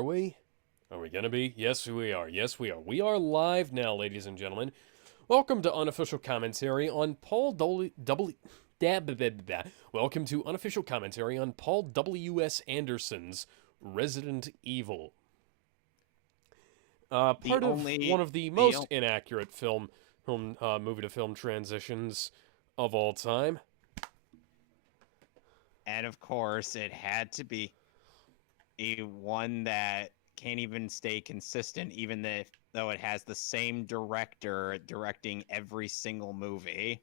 Are we? Are we gonna be? Yes, we are. Yes, we are. We are live now, ladies and gentlemen. Welcome to Unofficial Commentary on Paul Welcome to Unofficial Commentary on Paul W.S. Anderson's Resident Evil. Part of one of the most inaccurate movie to film transitions of all time. And of course, it had to be one that can't even stay consistent, even though it has the same director directing every single movie.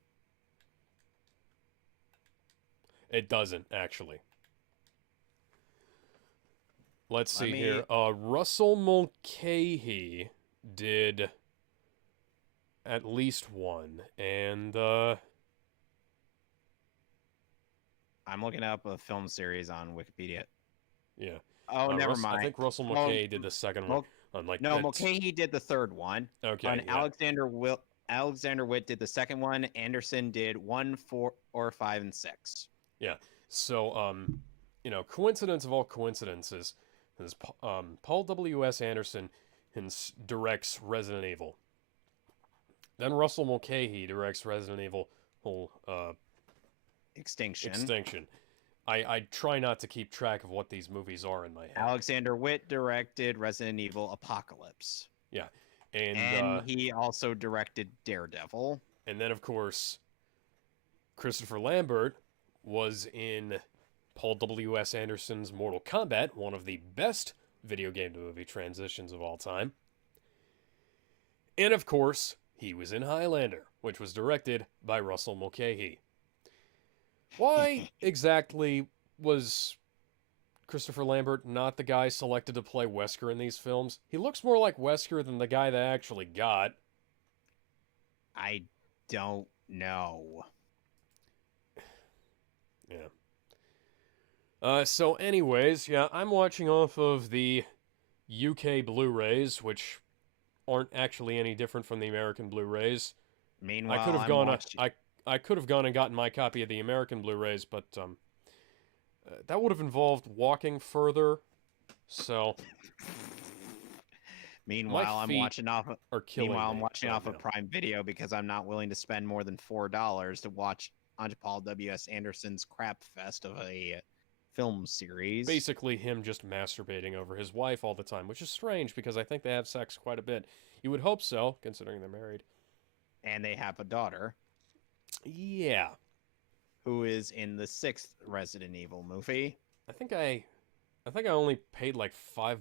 It doesn't, actually. Let's see here. Russell Mulcahy did at least one, and I'm looking up a film series on Wikipedia. Yeah. Oh, never mind. I think Russell Mulcahy did the second one. Mulcahy did the third one. Okay. And yeah. Alexander Witt did the second one. Anderson did 1, 4, 5, and 6. Yeah. So, coincidence of all coincidences is Paul W.S. Anderson directs Resident Evil. Then Russell Mulcahy directs Resident Evil Extinction. I try not to keep track of what these movies are in my head. Alexander Witt directed Resident Evil Apocalypse. Yeah. And he also directed Daredevil. And then, of course, Christopher Lambert was in Paul W.S. Anderson's Mortal Kombat, one of the best video game to movie transitions of all time. And, of course, he was in Highlander, which was directed by Russell Mulcahy. Why exactly was Christopher Lambert not the guy selected to play Wesker in these films? He looks more like Wesker than the guy they actually got. I don't know. Yeah. So anyways, yeah, I'm watching off of the UK Blu-rays, which aren't actually any different from the American Blu-rays. Meanwhile, I could have gone and gotten my copy of the American Blu-rays, but that would have involved walking further. So, meanwhile, I'm watching off of Prime Video because I'm not willing to spend more than $4 to watch Paul W.S. Anderson's crap fest of a film series. Basically, him just masturbating over his wife all the time, which is strange because I think they have sex quite a bit. You would hope so, considering they're married. And they have a daughter. Yeah. Who is in the 6th Resident Evil movie. I think I only paid like $5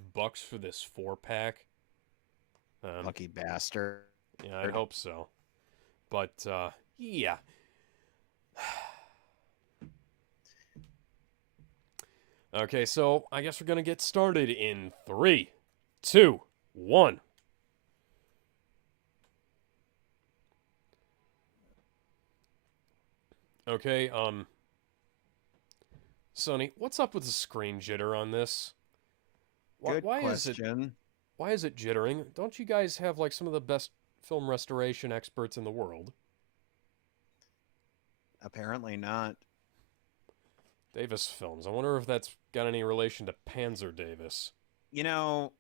for this 4-pack. Lucky bastard. Yeah, I hope so. But, yeah. Okay, so I guess we're gonna get started in 3, 2, 1. Okay, Sonny, what's up with the screen jitter on this? Good question. Why is it jittering? Don't you guys have like some of the best film restoration experts in the world? Apparently not. Davis Films. I wonder if that's got any relation to Panzer Davis. You know,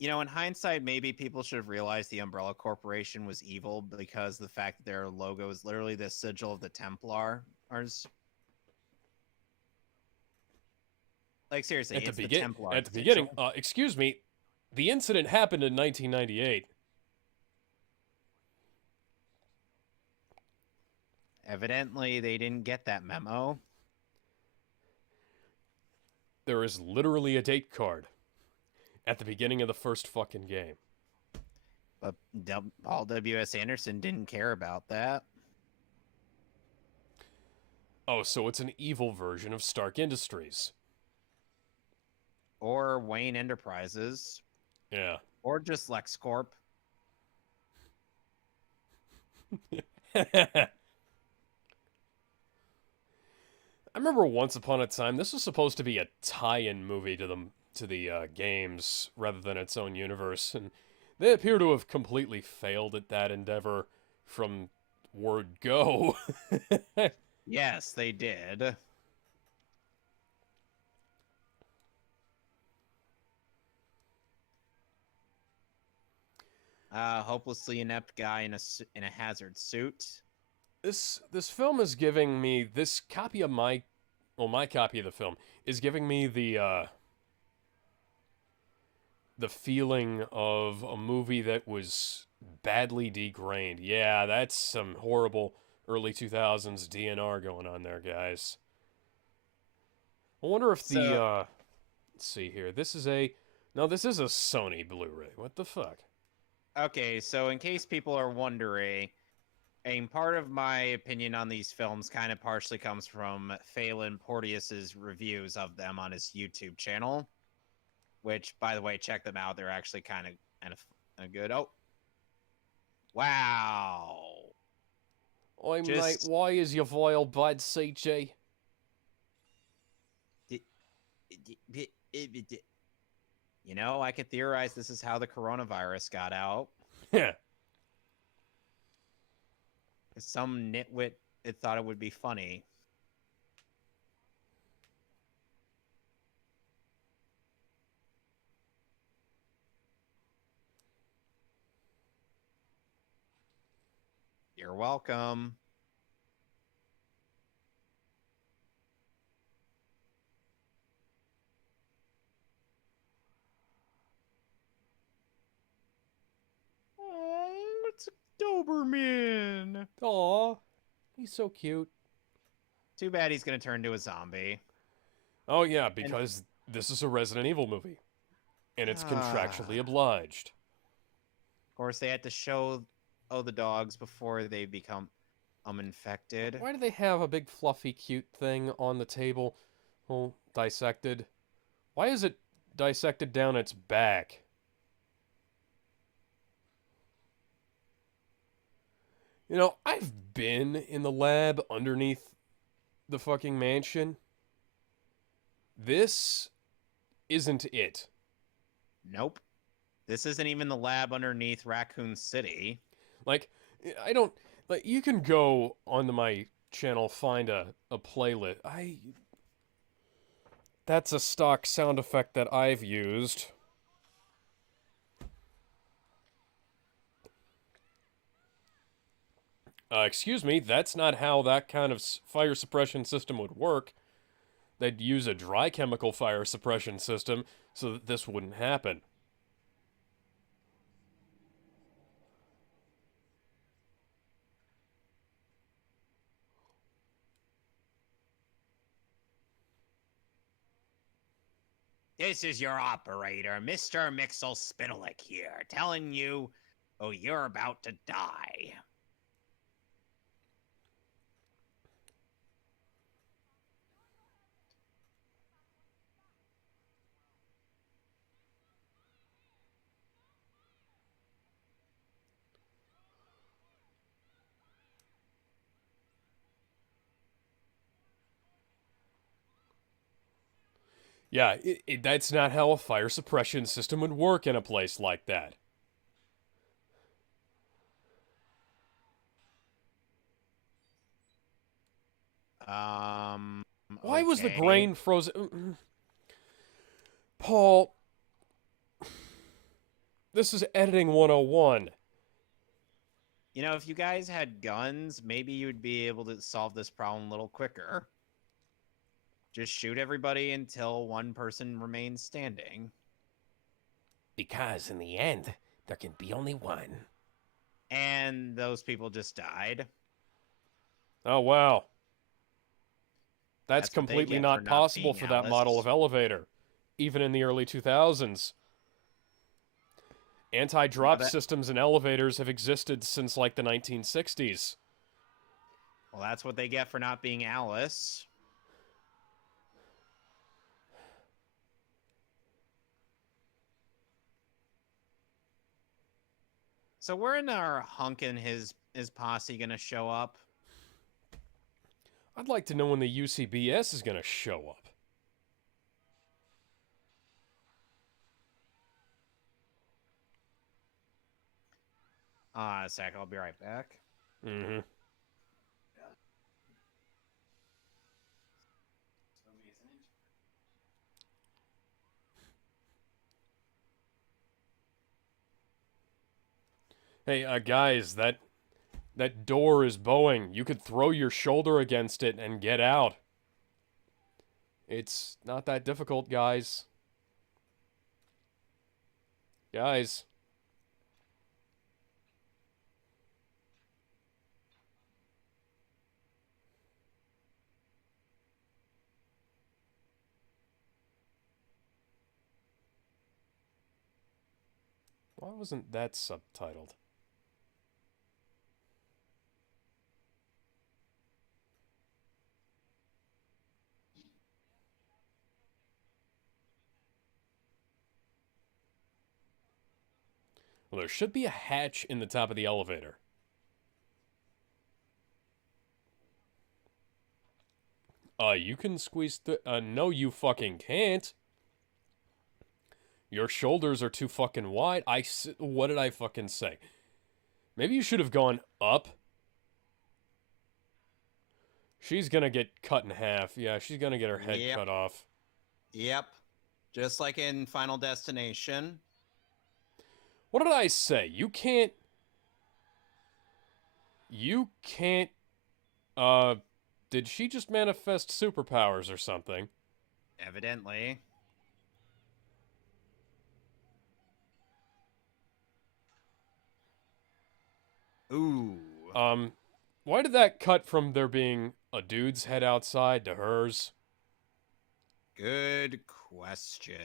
in hindsight, maybe people should have realized the Umbrella Corporation was evil because the fact that their logo is literally the sigil of the Templars. Like, seriously, it's the Templars. At the beginning, excuse me, the incident happened in 1998. Evidently, they didn't get that memo. There is literally a date card at the beginning of the first fucking game. But Paul W.S. Anderson didn't care about that. Oh, so it's an evil version of Stark Industries. Or Wayne Enterprises. Yeah. Or just LexCorp. I remember once upon a time, this was supposed to be a tie-in movie to the games rather than its own universe, and they appear to have completely failed at that endeavor from word go. Yes, they did. Hopelessly inept guy in a hazard suit. This film is giving me this copy of my copy of the film is giving me the feeling of a movie that was badly degrained. Yeah, that's some horrible early 2000s DNR going on there, guys. I wonder if So let's see here. This is a no, this is a Sony Blu-ray. What the fuck? okay, so in case people are wondering, and part of my opinion on these films kind of partially comes from Phelan Porteous's reviews of them on his YouTube channel, which, by the way, check them out. They're actually kind of good. Oh, wow! Oi, mate, Just why is your vile bad, CG? you know, I could theorize this is how the coronavirus got out. Yeah. Some nitwit it thought it would be funny. You're welcome. Oh, it's a Doberman. Aw, he's so cute. Too bad he's gonna turn into a zombie. Oh yeah, And because this is a Resident Evil movie, and it's contractually of obliged. course, they had to show the dogs before they become infected. Why do they have a big fluffy cute thing on the table, all dissected? Why is it dissected down its back? You know, I've been in the lab underneath the fucking mansion. This isn't it. Nope. This isn't even the lab underneath Raccoon City. Like, I don't like. You can go onto my channel, find a playlist. That's a stock sound effect that I've used. Excuse me, that's not how that kind of fire suppression system would work. They'd use a dry chemical fire suppression system so that this wouldn't happen. This is your operator, Mr. Mixel Spitalik here, telling you, oh, you're about to die. Yeah, that's not how a fire suppression system would work in a place like that. Why was the Okay. grain frozen? Paul, this is editing 101. You know, if you guys had guns, maybe you'd be able to solve this problem a little quicker. Just shoot everybody until one person remains standing. Because in the end, there can be only one. And those people just died. Oh, wow. That's what they completely get not for not possible being for that model Alice. of elevator, even in the early 2000s. Anti-drop that- systems in elevators have existed since like the 1960s. Well, that's what they get for not being Alice. So when are Hunk and his posse gonna show up? I'd like to know when the UCBS is going to show up. A sec, I'll be right back. Mm-hmm. Hey, guys, that door is bowing. You could throw your shoulder against it and get out. It's not that difficult, guys. Guys. Why wasn't that subtitled? Well, there should be a hatch in the top of the elevator. You can squeeze through. No, you fucking can't. Your shoulders are too fucking wide. What did I fucking say? Maybe you should have gone up. She's gonna get cut in half. Yeah, she's gonna get her head Yep. cut off. Yep. Just like in Final Destination. What did I say? You can't. Did she just manifest superpowers or something? Evidently. Ooh. Why did that cut from there being a dude's head outside to hers? Good question.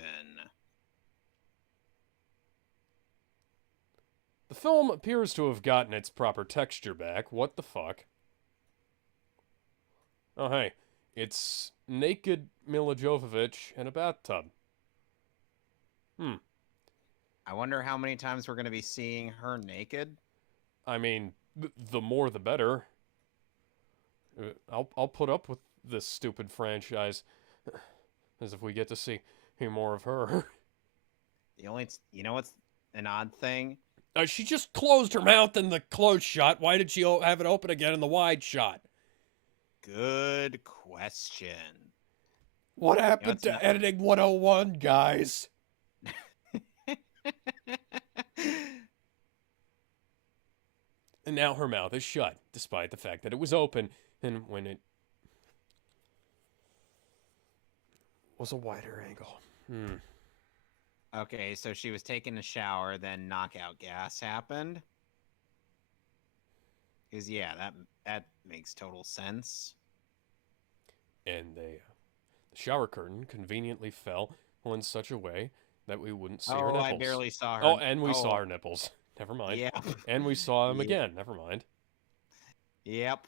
The film appears to have gotten its proper texture back. What the fuck? Oh, hey. It's naked Mila Jovovich in a bathtub. I wonder how many times we're going to be seeing her naked. I mean, the more the better. I'll put up with this stupid franchise as if we get to see more of her. You know what's an odd thing? She just closed her mouth in the close shot. Why did she have it open again in the wide shot? Good question. What happened to editing 101, guys? And now her mouth is shut, despite the fact that it was open, and when it was a wider angle. Okay, so she was taking a shower, then knockout gas happened. Because, yeah, that makes total sense. And the shower curtain conveniently fell in such a way that we wouldn't see her Oh, nipples. I barely saw her. Oh, and we saw her nipples. Never mind. Yeah. And we saw them Yeah. again. Never mind. Yep.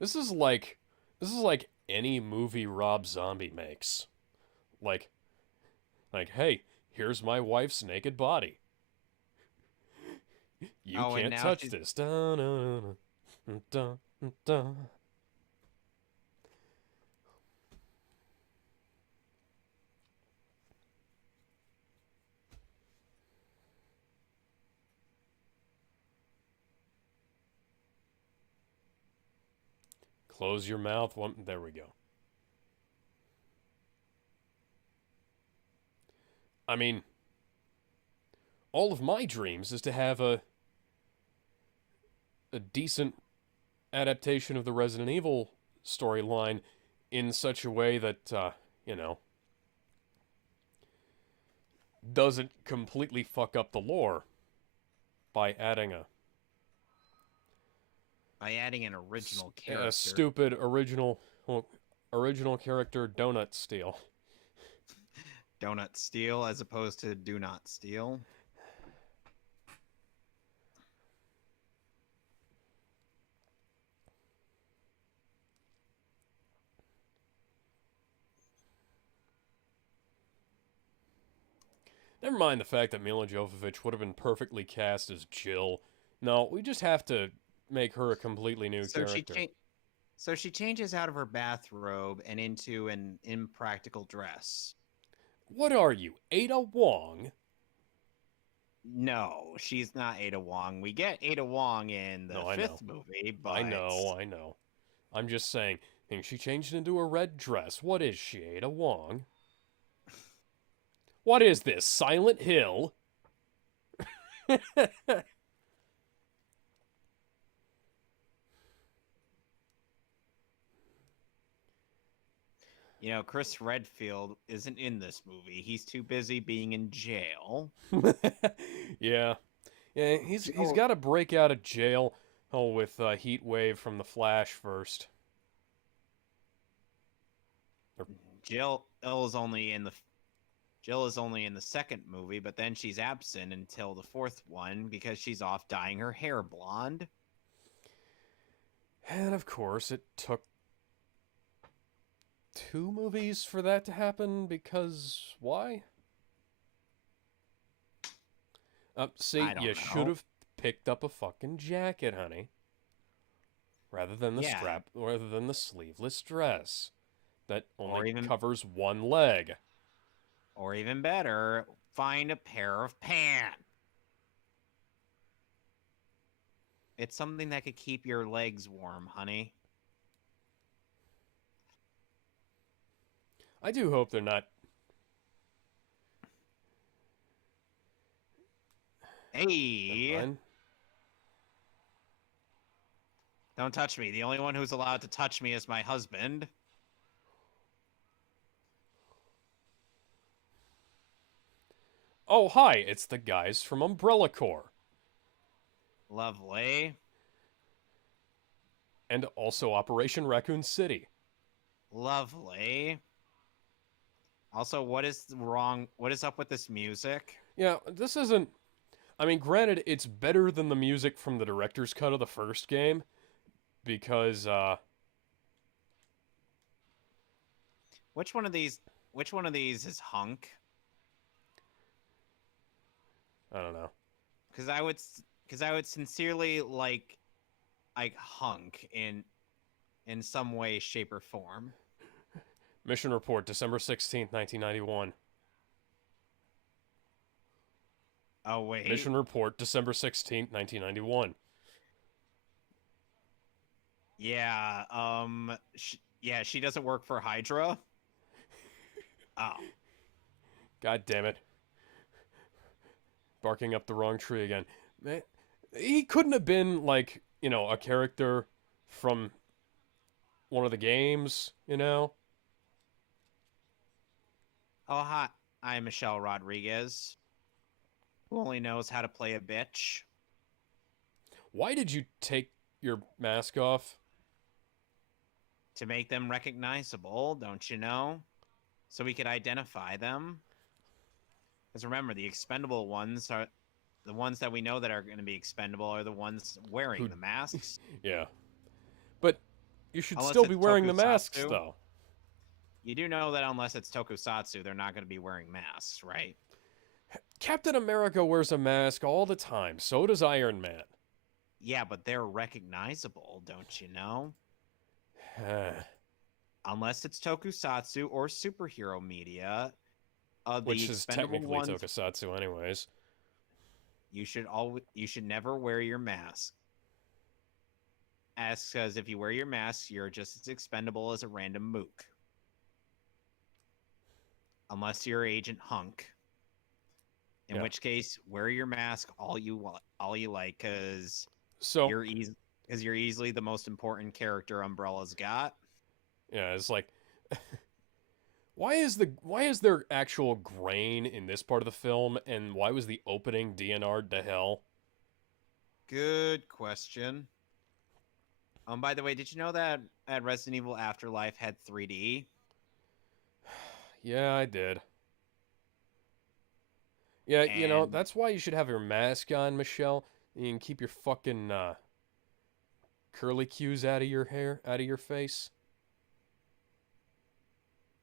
This is like any movie Rob Zombie makes. Like, hey, here's my wife's naked body. You Oh, and can't now touch she's- this. Dun, dun, dun, dun, dun, dun. Close your mouth. There we go. I mean, all of my dreams is to have a decent adaptation of the Resident Evil storyline in such a way that, doesn't completely fuck up the lore by adding an original a character. stupid original character donut steal. Donut steal as opposed to do not steal. Never mind the fact that Mila Jovovich would have been perfectly cast as Jill. No, we just have to make her a completely new character. So she changes out of her bathrobe and into an impractical dress. What are you, Ada Wong? No, she's not Ada Wong. We get Ada Wong in the fifth movie, but I know. I'm just saying, she changed into a red dress. What is she, Ada Wong? What is this, Silent Hill? You know, Chris Redfield isn't in this movie. He's too busy being in jail. Yeah. Yeah, he's Jill, got to break out of jail with Heat Wave from The Flash first. Or, Jill is only in the Jill is only in the second movie, but then she's absent until the fourth one because she's off dyeing her hair blonde. and of course, it took 2 movies for that to happen because why? See, I you don't should know. have picked up a fucking jacket, honey, rather than the Yeah, rather than the sleeveless dress that or only even covers one leg. or even better, find a pair of pants. It's something that could keep your legs warm, honey. I do hope they're not. Never Hey, mind. don't touch me. The only one who's allowed to touch me is my husband. Oh, hi, it's the guys from Umbrella Corps. Lovely. And also Operation Raccoon City. Lovely. Also, what is wrong? What is up with this music? Yeah, this isn't. I mean, granted, it's better than the music from the director's cut of the first game because, Which one of these? Which one of these is Hunk? I don't know. Because I would sincerely like Hunk in some way, shape, or form. Mission report, December 16th, 1991. Oh wait. Mission report, December 16th, 1991. Yeah. Yeah, she doesn't work for Hydra. Oh. God damn it. Barking up the wrong tree again. Man, he couldn't have been, like, a character from one of the games, you know? Oh hi. I'm Michelle Rodriguez, who only knows how to play a bitch. Why did you take your mask off? To make them recognizable, don't you know? So we could identify them. Because remember, the expendable ones are the ones that we know that are going to be expendable are the ones wearing Who- the masks. Yeah. But you should Unless still be it's wearing the masks, Tokusatsu. though. You do know that unless it's Tokusatsu, they're not going to be wearing masks, right? Captain America wears a mask all the time. So does Iron Man. Yeah, but they're recognizable, don't you know? Unless it's Tokusatsu or superhero media, the Which is expendable technically ones Tokusatsu anyways. you should never wear your mask. As because if you wear your mask, you're just as expendable as a random mook. Unless you're Agent Hunk. In Yeah. which case, wear your mask all you want, all you like, because So, you're easily the most important character Umbrella's got. yeah, it's like why is there actual grain in this part of the film, and why was the opening DNR'd to hell? Good question. By the way, did you know that Resident Evil Afterlife had 3D? Yeah, I did. Yeah, And that's why you should have your mask on, Michelle. You can keep your fucking curly cues out of your hair, out of your face.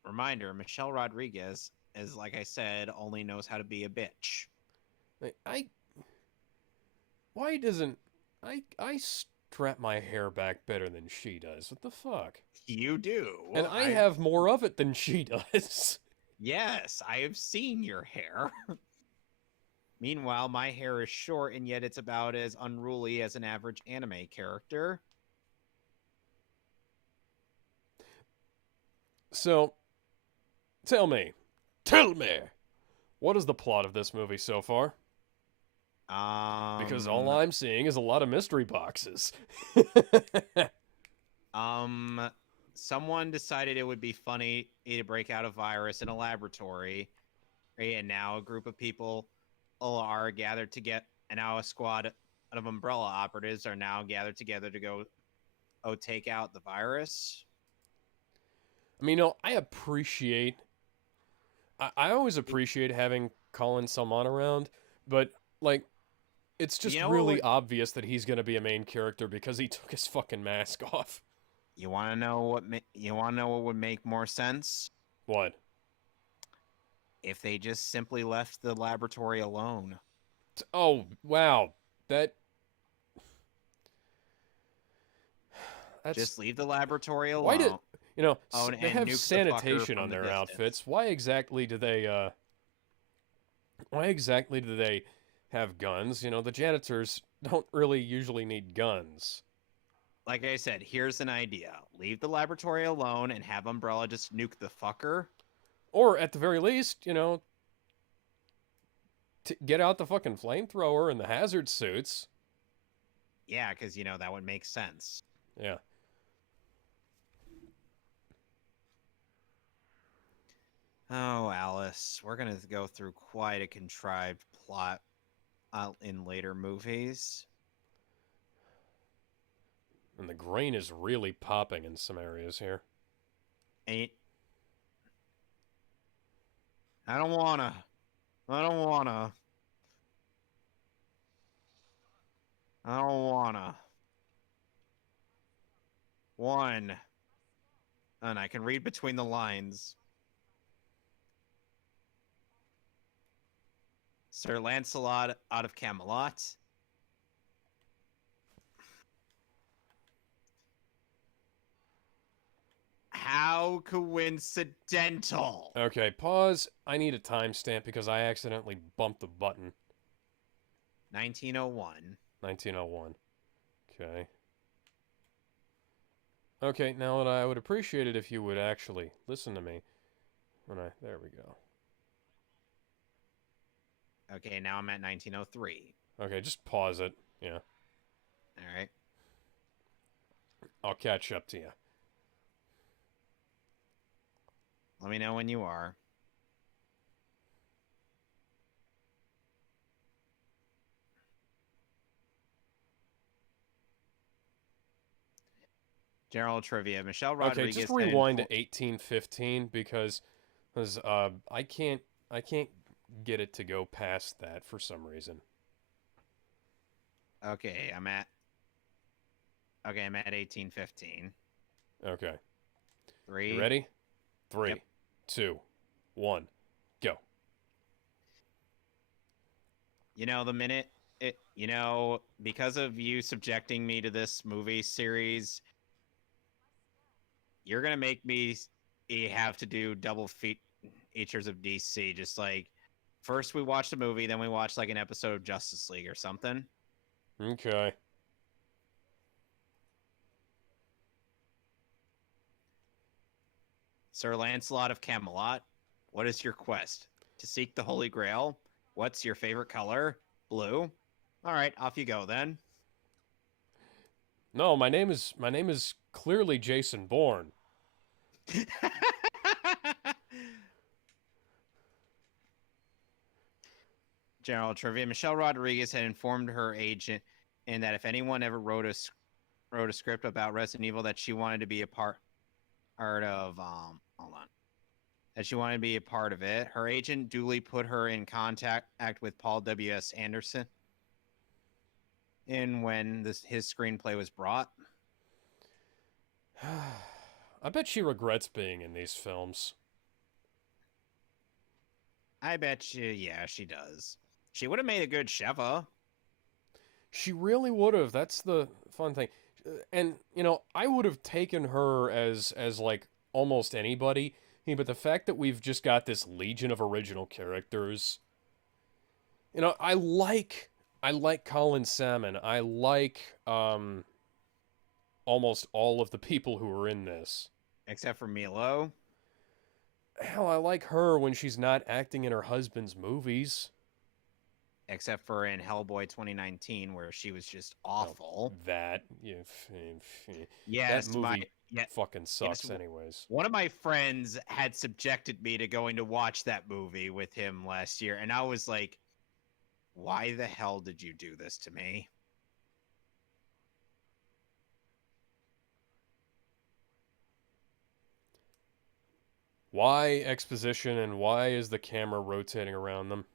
reminder, Michelle Rodriguez, is like I said, only knows how to be a bitch. I why doesn't I strap my hair back better than she does? What the fuck? You do. And I have more of it than she does. Yes, I have seen your hair. Meanwhile, my hair is short, and yet it's about as unruly as an average anime character. So, tell me, what is the plot of this movie so far? Because all I'm seeing is a lot of mystery boxes. Someone decided it would be funny to break out a virus in a laboratory, right? And now a group of people are gathered to get, and now a squad of Umbrella operatives are now gathered together to go, take out the virus. I mean, I appreciate. I always appreciate having Colin Salmon around, but like, it's just really obvious that he's gonna be a main character because he took his fucking mask off. You want to know what? You want to know what would make more sense? What? If they just simply left the laboratory alone. Oh wow, that's just leave the laboratory alone. Why did they have nuke sanitation the on their distance. outfits? Why exactly do they? Why exactly do they have guns? The janitors don't really usually need guns. Like I said, here's an idea. Leave the laboratory alone and have Umbrella just nuke the fucker. Or at the very least, get out the fucking flamethrower and the hazard suits. Yeah, because, that would make sense. Yeah. Oh, Alice, we're going to go through quite a contrived plot in later movies. And the grain is really popping in some areas here. I don't wanna. I don't wanna. One. And I can read between the lines. Sir Lancelot out of Camelot. How coincidental. Okay, pause. I need a timestamp because I accidentally bumped the button. 1901. 1901. Okay. Okay, now I would appreciate it if you would actually listen to me. There we go. Okay, now I'm at 1903. Okay, just pause it. Yeah. All right. I'll catch up to you. Let me know when you are. General trivia. Michelle Rodriguez. Okay, just rewind to 1815 because I can't get it to go past that for some reason. Okay, I'm at 1815. Okay. 3. You ready? 3, Yep. 2, 1, go. The minute because of you subjecting me to this movie series, you're gonna make me have to do double features of DC. Just like first we watch the movie, then we watch like an episode of Justice League or something. Okay. Sir Lancelot of Camelot, what is your quest? To seek the Holy Grail? What's your favorite color? Blue? All right, off you go then. No, my name is clearly Jason Bourne. General trivia. Michelle Rodriguez had informed her agent and that if anyone ever wrote a script about Resident Evil that she wanted to be a part of that she wanted to be a part of it. Her agent duly put her in contact with Paul W.S. Anderson when his screenplay was brought. I bet she regrets being in these films. I bet you, yeah, she does. She would have made a good Sheva. She really would have. That's the fun thing. And, I would have taken her as like almost anybody. But the fact that we've just got this legion of original characters. I like Colin Salmon. I like almost all of the people who are in this. Except for Milo. Hell, I like her when she's not acting in her husband's movies. except for in Hellboy 2019, where she was just Oh, awful. that that Yes, movie yeah, fucking yes. sucks, anyways. One of my friends had subjected me to going to watch that movie with him last year, and I was like, "Why the hell did you do this to me?" Why exposition and why is the camera rotating around them?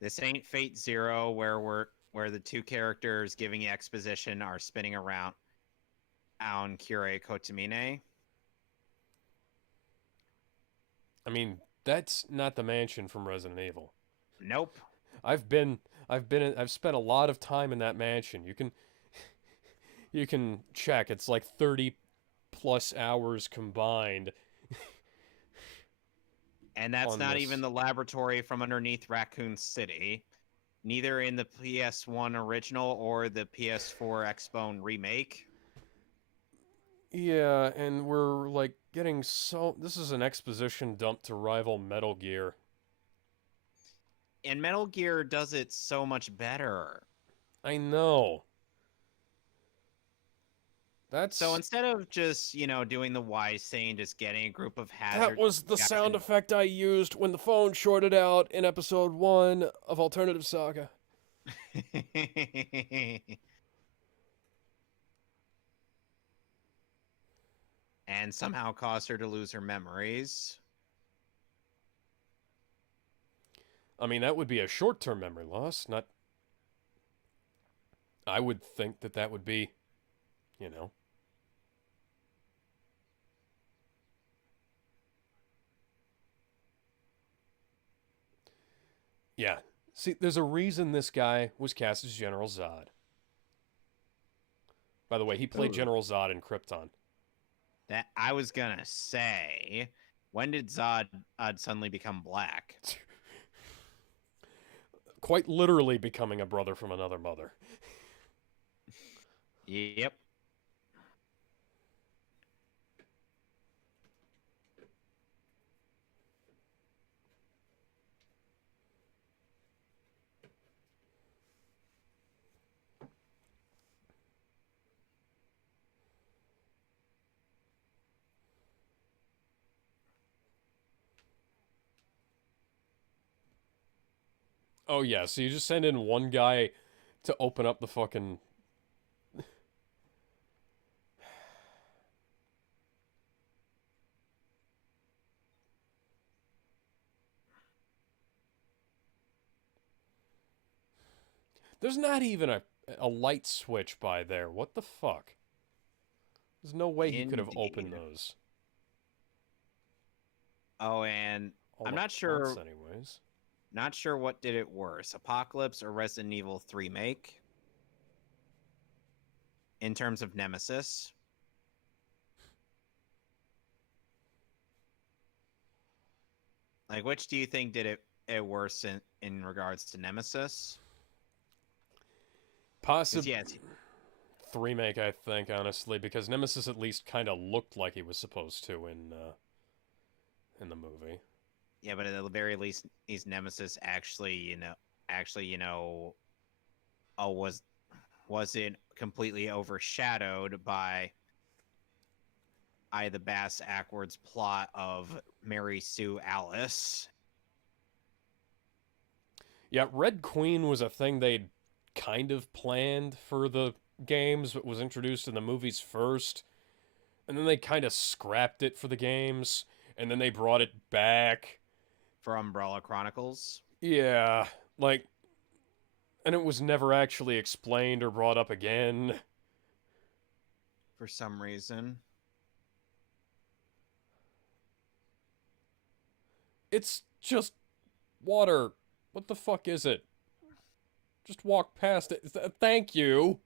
This ain't Fate Zero, where the two characters giving exposition are spinning around on Kure Kotomine. I mean, that's not the mansion from Resident Evil. Nope. I've been I've spent a lot of time in that mansion. You can check. It's like 30 plus hours combined And that's on not this. even the laboratory from underneath Raccoon City. Neither in the PS1 original or the PS4 Xbone remake. Yeah, and we're like getting so this is an exposition dump to rival Metal Gear. And Metal Gear does it so much better. I know. That's So instead of just, doing the wise thing, just getting a group of that hazard was the sound effect I used when the phone shorted out in episode 1 of Alternative Saga. and somehow caused her to lose her memories. I mean, that would be a short-term memory loss, not I would think that that would be, you know. Yeah. See, there's a reason this guy was cast as General Zod. By the way, he played Ooh. General Zod in Krypton. That I was gonna say, when did Zod suddenly become black? Quite literally becoming a brother from another mother. Yep. Oh yeah, so you just send in one guy to open up the fucking There's not even a light switch by there. What the fuck? There's no way he could have opened Indeed. those. Oh, and All I'm the not sure. ports anyways. Not sure what did it worse, Apocalypse or Resident Evil 3 Remake, in terms of Nemesis. Like, which do you think did it worse in regards to Nemesis? Possibly Yeah, it's, three make, I think, honestly, because Nemesis at least kind of looked like he was supposed to in the movie. yeah, but at the very least, these Nemesis actually, wasn't completely overshadowed by the Bass Ackwards plot of Mary Sue Alice. Yeah, Red Queen was a thing they'd kind of planned for the games, but was introduced in the movies first. And then they kind of scrapped it for the games, and then they brought it back. For Umbrella Chronicles. Yeah, like, and it was never actually explained or brought up again. For some reason. It's just water. What the fuck is it? Just walk past it. Thank you.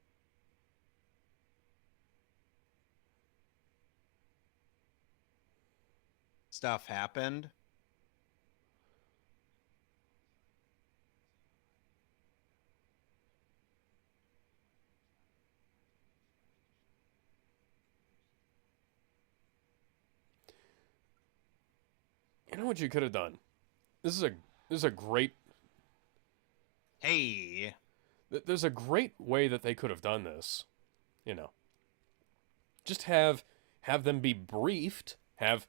Stuff happened. You know what you could have done? This is a great Hey, There's a great way that they could have done this. You know, just have them be briefed. Have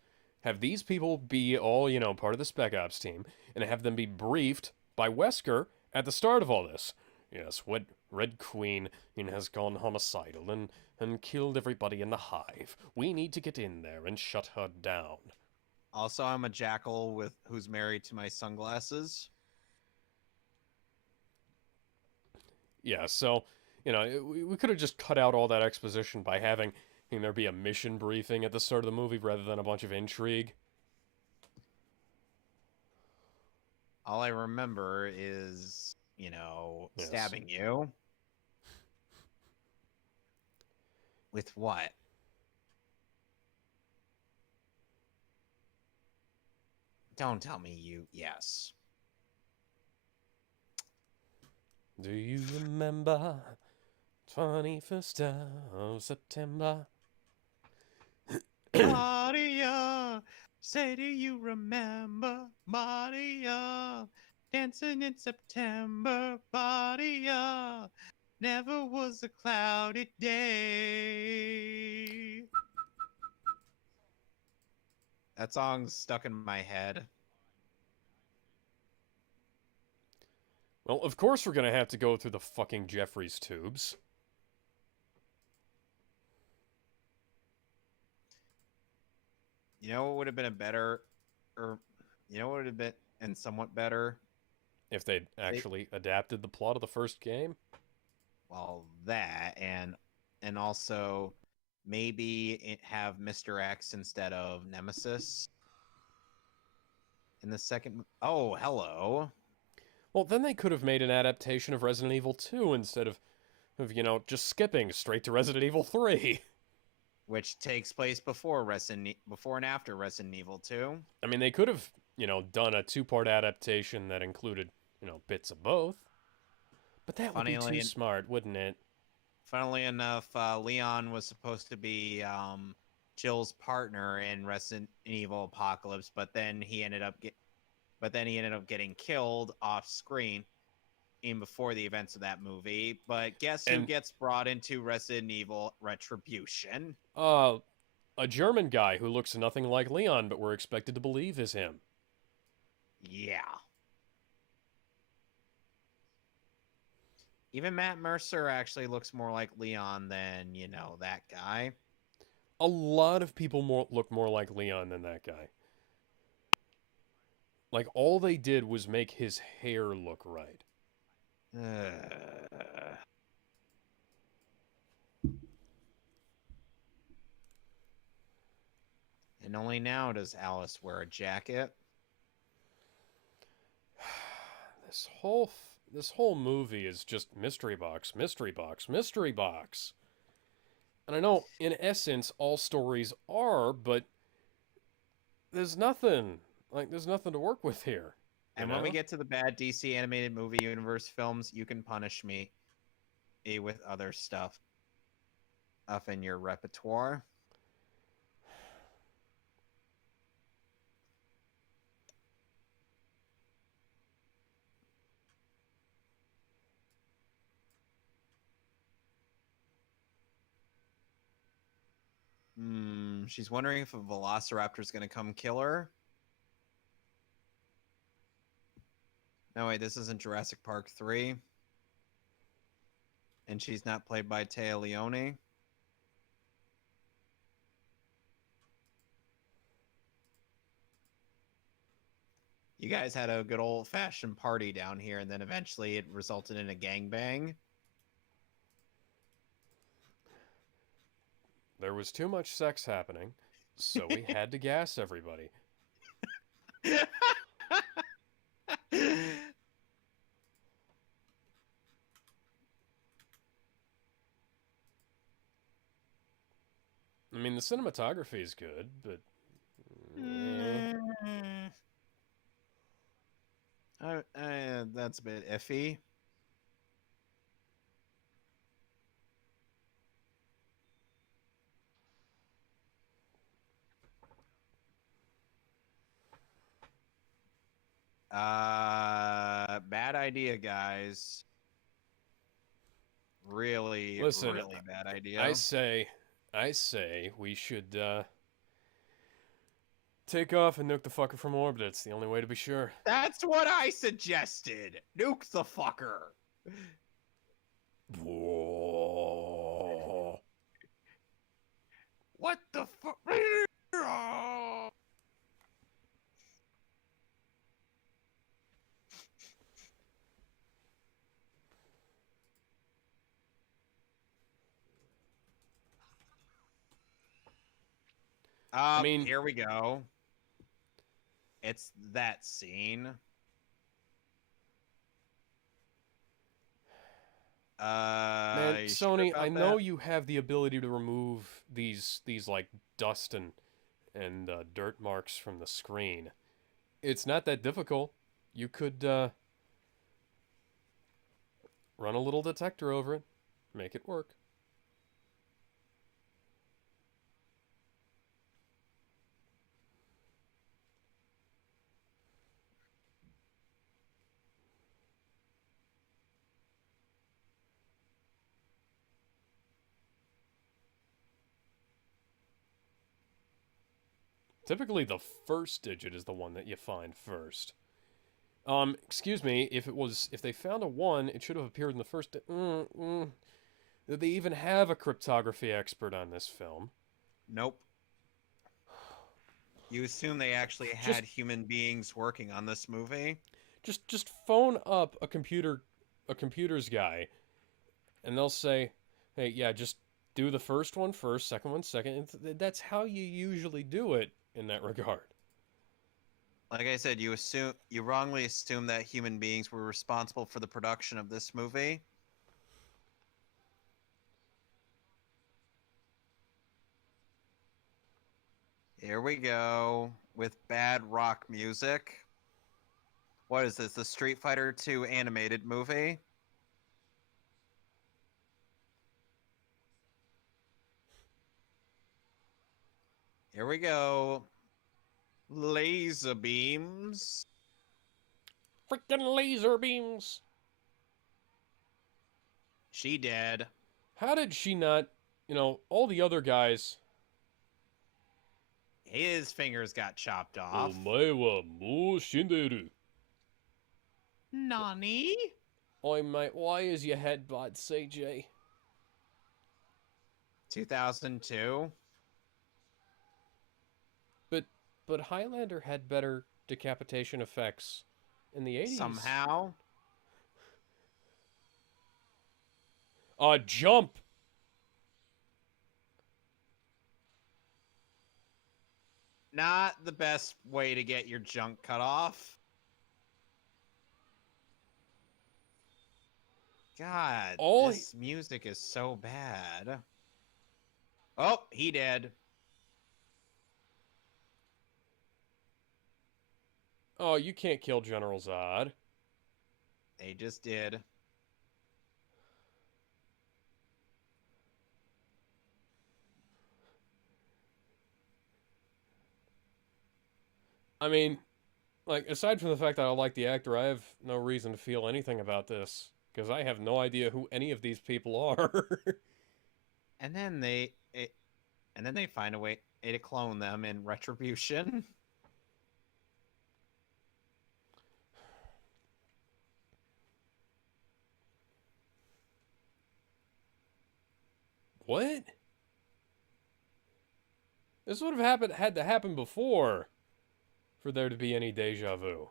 these people be all part of the Spec Ops team, and have them be briefed by Wesker at the start of all this. Yes, what Red Queen has gone homicidal and killed everybody in the hive. We need to get in there and shut her down. also I'm a jackal with who's married to my sunglasses. Yeah, so we could have just cut out all that exposition by having there be a mission briefing at the start of the movie rather than a bunch of intrigue. All I remember is, Yes. stabbing you. With what? Don't tell me you. Yes. Do you remember 21st of September? Maria, say, do you remember Maria dancing in September? Maria, never was a cloudy day. That song's stuck in my head. Well, of course we're gonna have to go through the fucking Jeffries tubes. You know what would have been a better, or you know what would have been and somewhat better? If they'd actually adapted the plot of the first game. Well, that and also maybe have Mr. X instead of Nemesis in the second. Oh, hello. Well, then they could have made an adaptation of Resident Evil 2 instead of just skipping straight to Resident Evil 3. Which takes place before and after Resident Evil 2. I mean, they could have, done a two-part adaptation that included, bits of both. But that would be too smart, wouldn't it? Funnily enough, Leon was supposed to be Jill's partner in Resident Evil Apocalypse, but then he ended up getting killed off screen in before the events of that movie. But guess who gets brought into Resident Evil Retribution? A German guy who looks nothing like Leon, but we're expected to believe is him. Yeah. Even Matt Mercer actually looks more like Leon than, that guy. A lot of people look more like Leon than that guy. Like, all they did was make his hair look right. And only now does Alice wear a jacket. This whole movie is just mystery box, mystery box, mystery box. And I know, in essence, all stories are, but there's nothing. There's nothing to work with here. And when we get to the bad DC animated movie universe films, you can punish me with other stuff up in your repertoire. She's wondering if a velociraptor is going to come kill her. No, wait, this isn't Jurassic Park 3. And she's not played by Téa Leoni. You guys had a good old-fashioned party down here, and then eventually it resulted in a gangbang. There was too much sex happening, so we had to gas everybody. I mean, the cinematography is good, but that's a bit iffy. bad idea, guys. Really, Listen, really bad idea. I say we should take off and nuke the fucker from orbit. It's the only way to be sure. That's what I suggested. Nuke the fucker. Whoa. What the fuck? I mean, here we go. It's that scene. man, You sure Sony, about I know that? you have the ability to remove these like dust and dirt marks from the screen. It's not that difficult. You could run a little detector over it, make it work. Typically, the first digit is the one that you find first. Excuse me, if they found a 1, it should have appeared in the first. Did they even have a cryptography expert on this film? Nope. You assume they actually had human beings working on this movie? Just phone up a computer's guy, and they'll say, "Hey, yeah, just do the first one first, second one second." That's how you usually do it in that regard. Like I said, you wrongly assume that human beings were responsible for the production of this movie. Here we go with bad rock music. What is this? The Street Fighter 2 animated movie? Here we go. Laser beams. Freaking laser beams! She dead. How did she not? All the other guys. His fingers got chopped off. Omae wa mou shinderu. Nani? Oi, mate, why is your head bad, CJ? 2002. But Highlander had better decapitation effects in the 80s. Somehow. Jump! Not the best way to get your junk cut off. God, this music is so bad. Oh, he dead. Oh, you can't kill General Zod. They just did. I mean, like, aside from the fact that I like the actor, I have no reason to feel anything about this. Because I have no idea who any of these people are. And then they find a way to clone them in Retribution. What? This would have had to happen before for there to be any deja vu.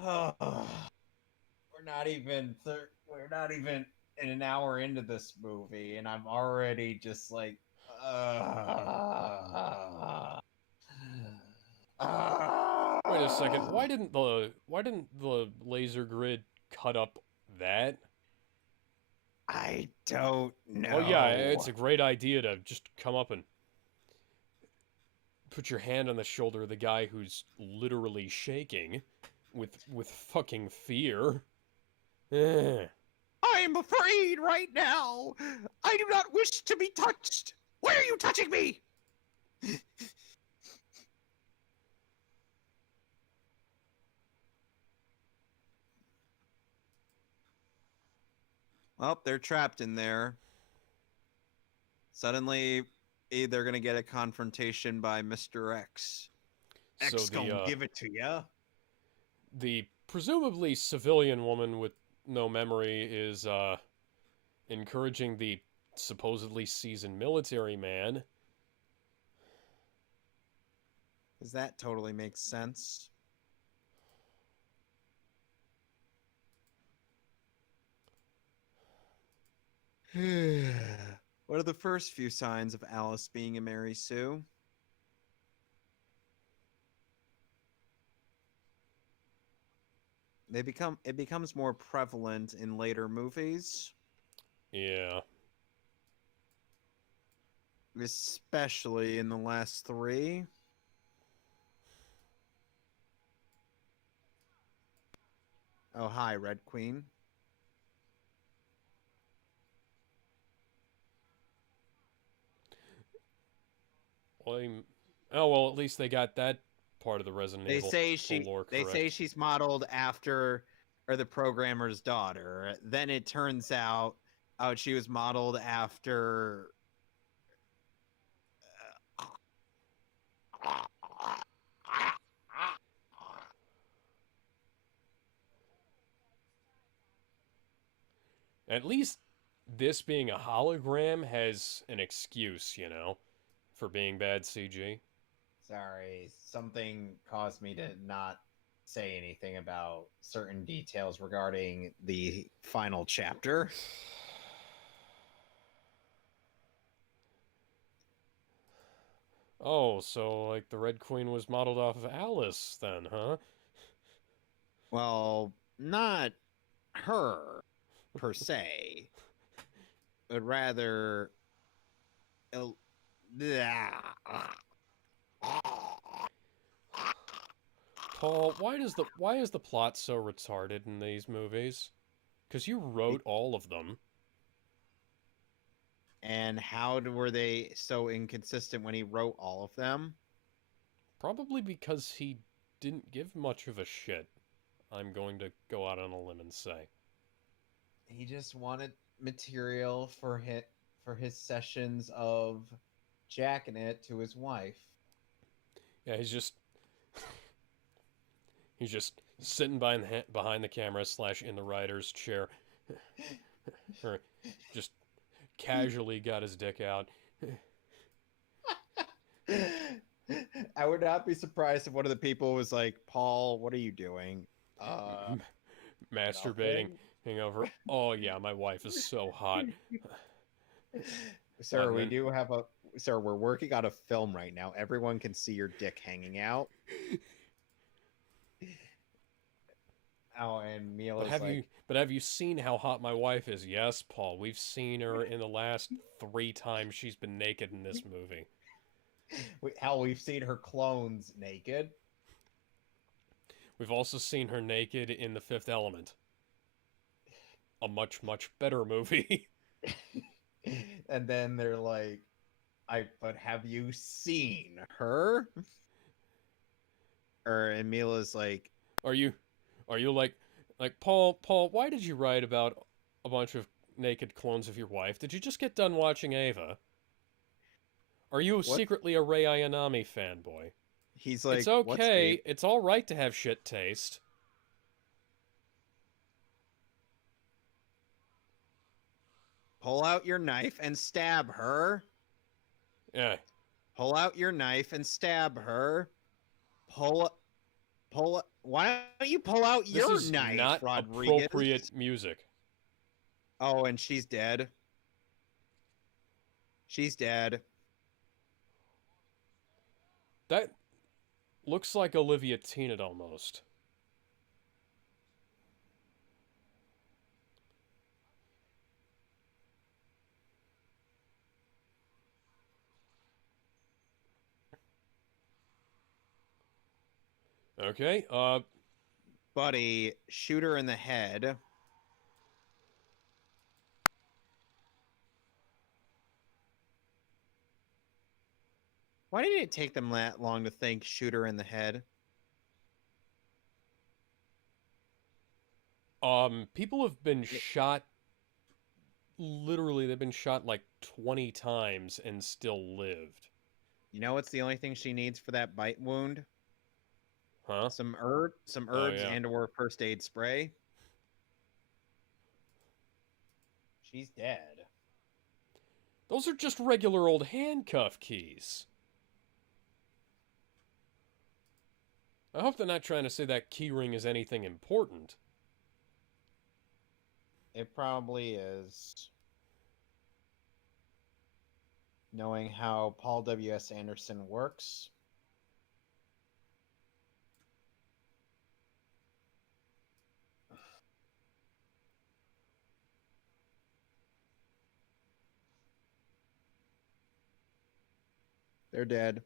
Oh, we're not even an hour into this movie, and I'm already just like, Wait a second. Why didn't the laser grid cut up that? I don't know. Oh yeah, it's a great idea to just come up and put your hand on the shoulder of the guy who's literally shaking with fucking fear. I'm afraid right now. I do not wish to be touched. Why are you touching me? Well, they're trapped in there. Suddenly, they're gonna get a confrontation by Mr. X. So Gonna give it to ya. the presumably civilian woman with no memory is encouraging the supposedly seasoned military man. Because that totally makes sense. What are the first few signs of Alice being a Mary Sue? It becomes more prevalent in later movies, Yeah. especially in the last three. Oh, hi, Red Queen. Oh well, at least they got that part of the Resident They Evil say lore they correct. say she's modeled after or the programmer's daughter. Then it turns out she was modeled after At least this being a hologram has an excuse, for being bad CG. Sorry, something caused me to not say anything about certain details regarding the final chapter. Oh, so like the Red Queen was modeled off of Alice then, huh? Well, not her per se, but rather. Paul, why is the plot so retarded in these movies? Cuz you wrote all of them. And how were they so inconsistent when he wrote all of them? Probably because he didn't give much of a shit. I'm going to go out on a limb and say. He just wanted material for his sessions of jacking it to his wife. Yeah, he's just sitting behind the camera / in the writer's chair, or just casually got his dick out. I would not be surprised if one of the people was like, "Paul, what are you doing?" Masturbating, Nothing. hangover. Oh yeah, my wife is so hot. Sir, we Then, do have a sir. We're working on a film right now. Everyone can see your dick hanging out. Oh, and Mila's like, but have you seen how hot my wife is? Yes, Paul. We've seen her in the last 3 times she's been naked in this movie. hell, we've seen her clones naked. We've also seen her naked in The Fifth Element. A much, much better movie. And then they're like, but have you seen her? Or and Mila's like, Are you like Paul, why did you write about a bunch of naked clones of your wife? Did you just get done watching Ava? Are you what? secretly a Rei Ayanami fanboy? He's It's like, what's Abe? okay. It's all right to have shit taste. Pull out your knife and stab her. Yeah. Pull out your knife and stab her. Pull. Why don't you pull out This your is knife, not Rodriguez? appropriate music. Oh, and she's dead. She's dead. That looks like Olivia Tennant almost. Okay. Buddy, shoot her in the head. Why did it take them that long to think shoot her in the head? People have been shot literally, they've been shot like 20 times and still lived. You know what's the only thing she needs for that bite wound? Huh? Some Oh, herbs yeah. and/or first aid spray. She's dead. Those are just regular old handcuff keys. I hope they're not trying to say that keyring is anything important. It probably is. Knowing how Paul W.S. Anderson works. They're dead.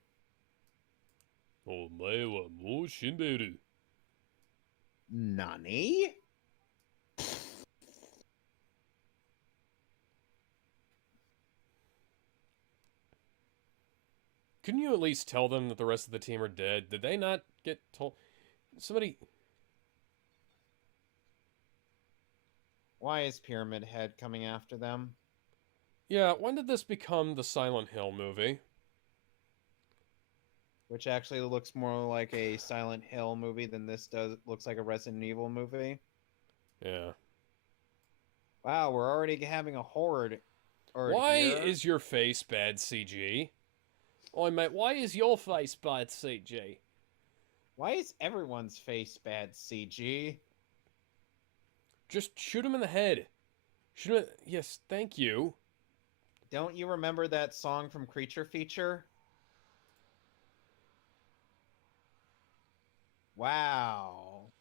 Omae wa mou shinderu. Nani? Couldn't you at least tell them that the rest of the team are dead? Did they not get told? Somebody. Why is Pyramid Head coming after them? Yeah, when did this become the Silent Hill movie? Which actually looks more like a Silent Hill movie than this does. Looks like a Resident Evil movie. Yeah. Wow, we're already having a horde Why here. is your face bad CG? Oi, mate, why is your face bad CG? Why is everyone's face bad CG? Just shoot him in the head. Shoot him. Yes, thank you. Don't you remember that song from Creature Feature? Wow.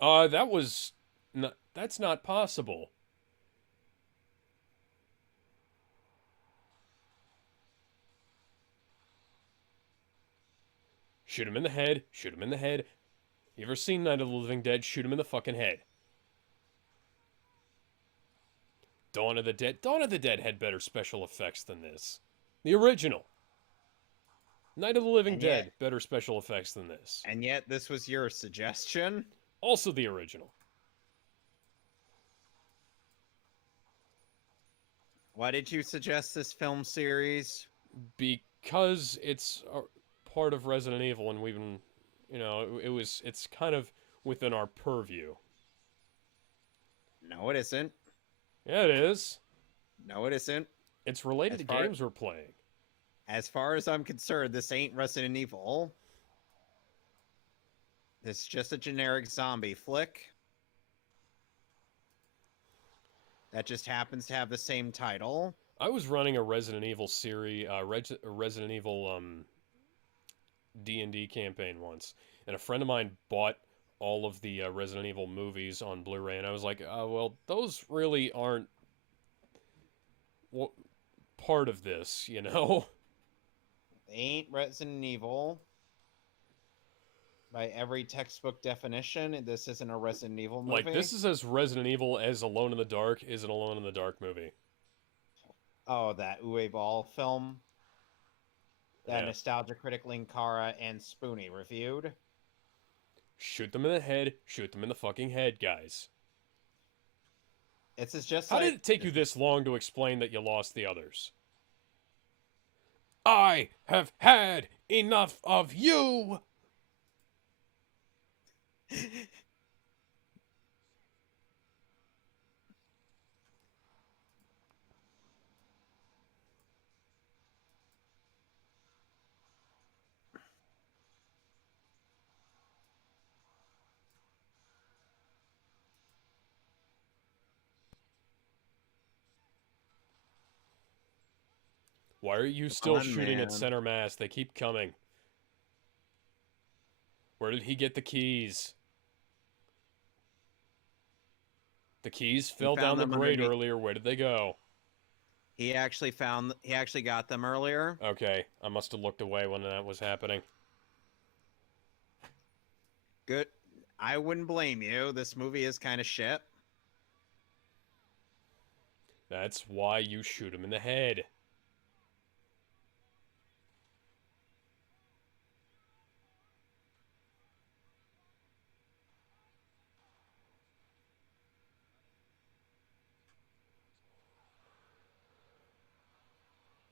That was. That's not possible. Shoot him in the head. Shoot him in the head. You ever seen Night of the Living Dead? Shoot him in the fucking head. Dawn of the Dead. Dawn of the Dead had better special effects than this. The original. Night of the Living And Dead. yet- Better special effects than this. And yet this was your suggestion? Also the original. Why did you suggest this film series? Because it's part of Resident Evil and we've been, it's kind of within our purview. No, it isn't. Yeah, it is. No, it isn't. It's related to games we're playing. As far as I'm concerned, this ain't Resident Evil. This is just a generic zombie flick. That just happens to have the same title. I was running a Resident Evil series, Resident Evil D&D campaign once, and a friend of mine bought all of the Resident Evil movies on Blu-ray, and I was like, well, those really aren't part of this, you know? They ain't Resident Evil. By every textbook definition, this isn't a Resident Evil movie. Like, this is as Resident Evil as Alone in the Dark is an Alone in the Dark movie. Oh, that Uwe Ball film that Yeah. Nostalgia Critic Linkara and Spoonie reviewed. Shoot them in the head. Shoot them in the fucking head, guys. It's just How like... did it take you this long to explain that you lost the others? I have had enough of you! Why are you still on, shooting at man. center mass? They keep coming. Where did he get the keys? The keys fell down found the them grate underneath- earlier. Where did they go? He actually got them earlier. Okay, I must have looked away when that was happening. Good. I wouldn't blame you. This movie is kind of shit. That's why you shoot him in the head.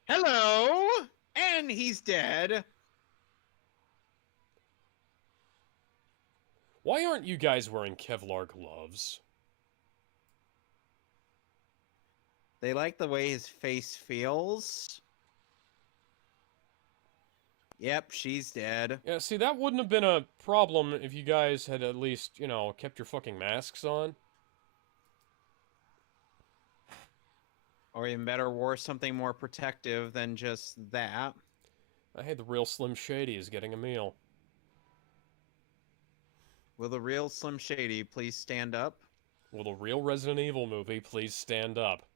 Hello! And he's dead. Why aren't you guys wearing Kevlar gloves? They like the way his face feels. Yep, she's dead. Yeah, see, that wouldn't have been a problem if you guys had at least, you know, kept your fucking masks on. Or even better, wore something more protective than just that. Hey, the real Slim Shady is getting a meal. Will the real Slim Shady please stand up? Will the real Resident Evil movie please stand up?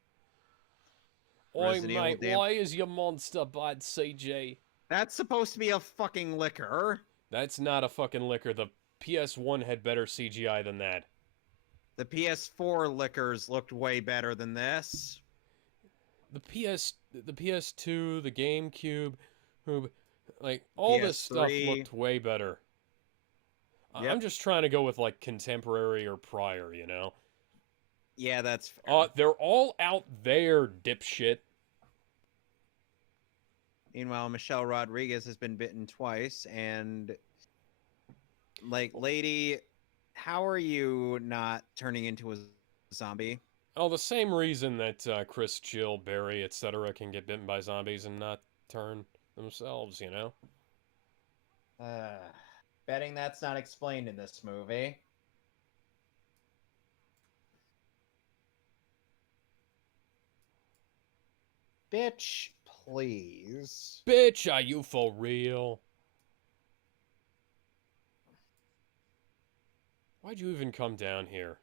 Oi, Resident Evil mate, damn- why is your monster bad, CG? That's supposed to be a fucking liquor. That's not a fucking liquor. The PS1 had better CGI than that. The PS4 liquors looked way better than this. The PS2, the GameCube, like, all this stuff PS3. looked way better. Yep. I'm just trying to go with, like, contemporary or prior, you know? Yeah, that's fair. They're all out there, dipshit. Meanwhile, Michelle Rodriguez has been bitten twice, and like, lady, how are you not turning into a zombie? Oh, the same reason that Chris, Jill, Barry, etc. can get bitten by zombies and not turn themselves, you know? Betting that's not explained in this movie. Bitch, please. Bitch, are you for real? Why'd you even come down here?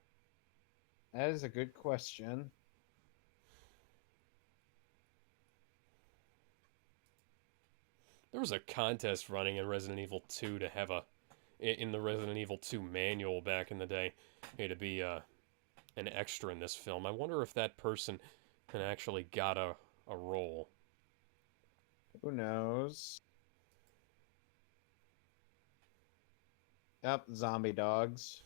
That is a good question. There was a contest running in Resident Evil 2 to have in the Resident Evil 2 manual back in the day, to be an extra in this film. I wonder if that person actually got a role. Who knows? Yep, zombie dogs.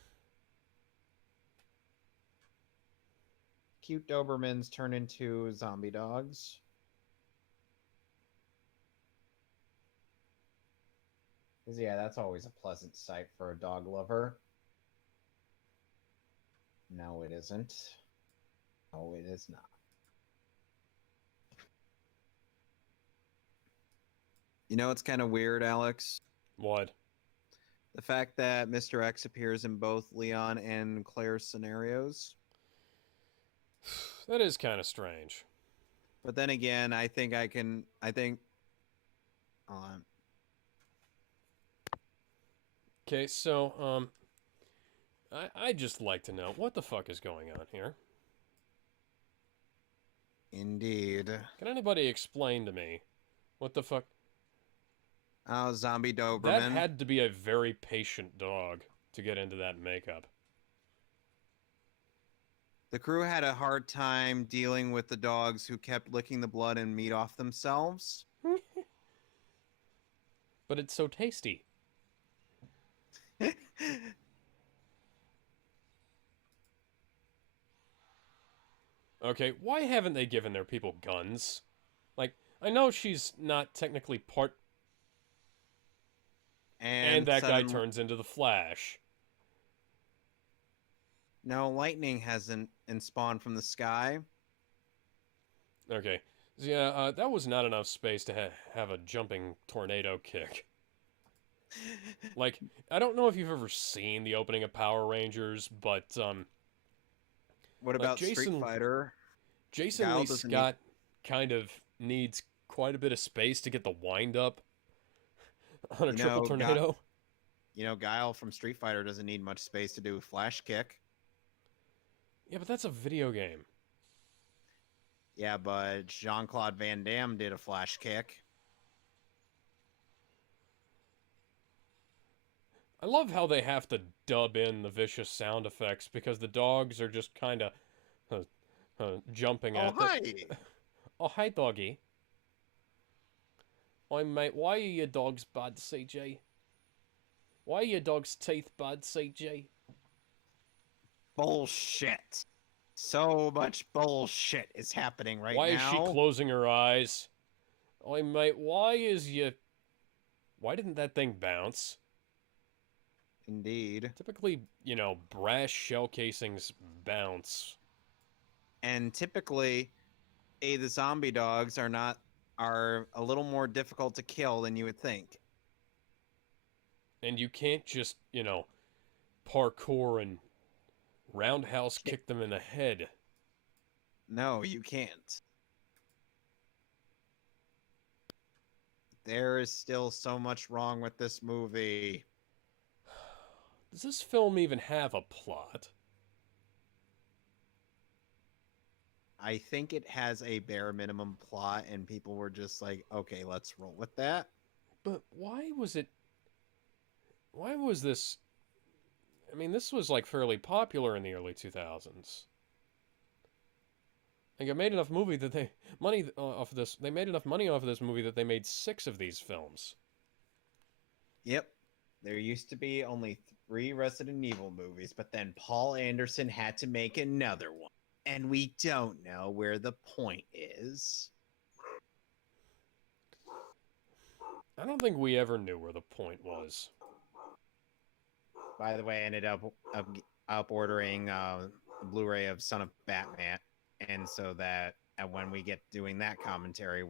Cute Dobermans turn into zombie dogs. Because, yeah, that's always a pleasant sight for a dog lover. No, it isn't. No, it is not. You know what's kind of weird, Alex? What? The fact that Mr. X appears in both Leon and Claire's scenarios. That is kind of strange. But then again, I think. Hold on. Okay, so, I'd just like to know, what the fuck is going on here? Indeed. Can anybody explain to me what the fuck? Oh, zombie Doberman. That had to be a very patient dog to get into that makeup. The crew had a hard time dealing with the dogs who kept licking the blood and meat off themselves. But it's so tasty. Okay, why haven't they given their people guns? Like, I know she's not technically part... And that guy turns into the Flash. No, lightning hasn't spawned from the sky. Okay. Yeah, that was not enough space to have a jumping tornado kick. Like, I don't know if you've ever seen the opening of Power Rangers, but, What about Street Fighter? Jason Guile Lee doesn't Scott kind of needs quite a bit of space to get the wind up on a triple tornado. Guile from Street Fighter doesn't need much space to do a flash kick. Yeah, but that's a video game. Yeah, but Jean-Claude Van Damme did a flash kick. I love how they have to dub in the vicious sound effects because the dogs are just kind of jumping at them. Oh, hi, doggy. Oi, mate, why are your dogs bad, CJ? Why are your dog's teeth bad, CJ? Bullshit. So much bullshit is happening right now. Why is she closing her eyes? Oi, mate, why didn't that thing bounce? Indeed. Typically, brass shell casings bounce. And typically, the zombie dogs are a little more difficult to kill than you would think. And you can't just, parkour and roundhouse kick them in the head. No, you can't. There is still so much wrong with this movie. Does this film even have a plot? I think it has a bare minimum plot, and people were just like, okay, let's roll with that. But why was this? I mean, this was like fairly popular in the early 2000s. Like, it made enough movie that money off of this. They made enough money off of this movie that they made 6 of these films. Yep. There used to be only 3 Resident Evil movies, but then Paul Anderson had to make another one. And we don't know where the point is. I don't think we ever knew where the point was. By the way, I ended up ordering a Blu-ray of Son of Batman, and so that when we get doing that commentary,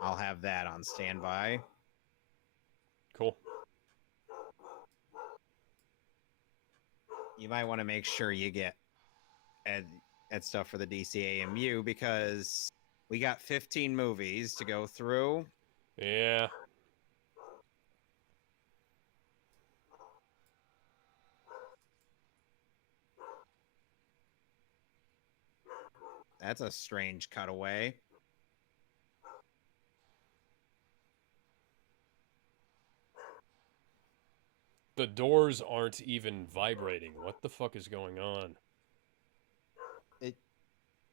I'll have that on standby. Cool. You might want to make sure you get at stuff for the DCAMU because we got 15 movies to go through. Yeah. That's a strange cutaway. The doors aren't even vibrating. What the fuck is going on?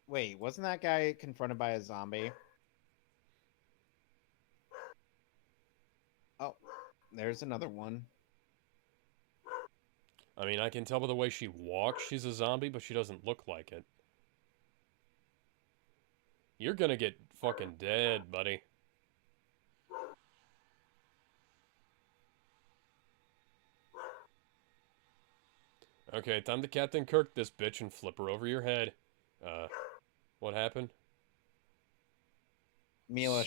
Wait, wasn't that guy confronted by a zombie? Oh, there's another one. I mean, I can tell by the way she walks she's a zombie, but she doesn't look like it. You're gonna get fucking dead, buddy. Okay, time to Captain Kirk this bitch and flip her over your head. What happened? Mila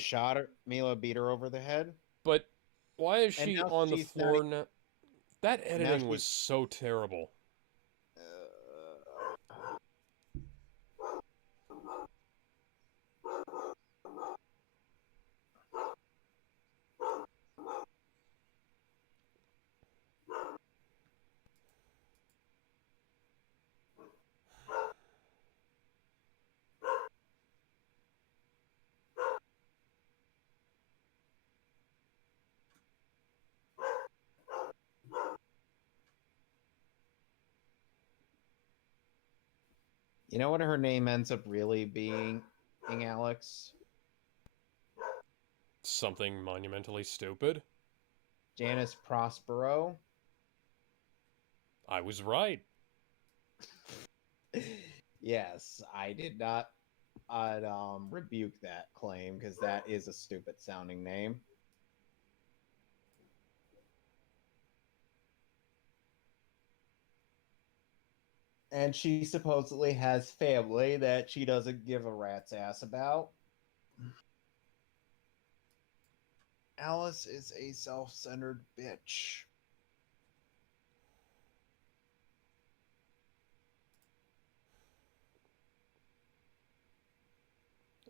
beat her over the head. But why is And she now on the she's floor now? That editing was she's- so terrible. You know what her name ends up really being, Alex? Something monumentally stupid. Janice Prospero. I was right. Yes, I did not rebuke that claim because that is a stupid sounding name. And she supposedly has family that she doesn't give a rat's ass about. Alice is a self-centered bitch.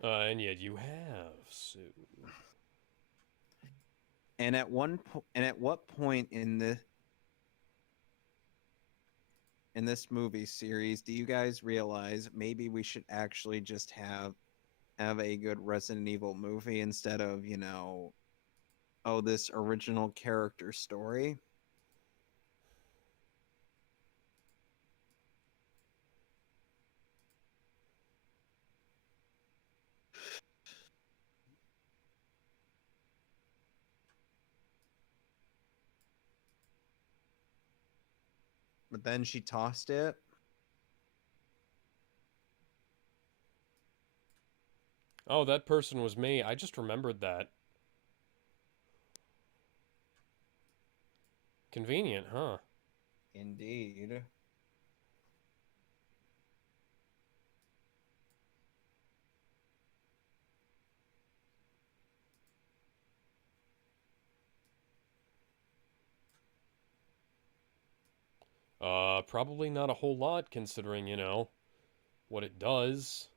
And yet you have, Sue. And at what point in this movie series do you guys realize maybe we should actually just have a good Resident Evil movie instead of, this original character story? But then she tossed it. Oh, that person was me. I just remembered that. Convenient, huh? Indeed. Probably not a whole lot considering, what it does.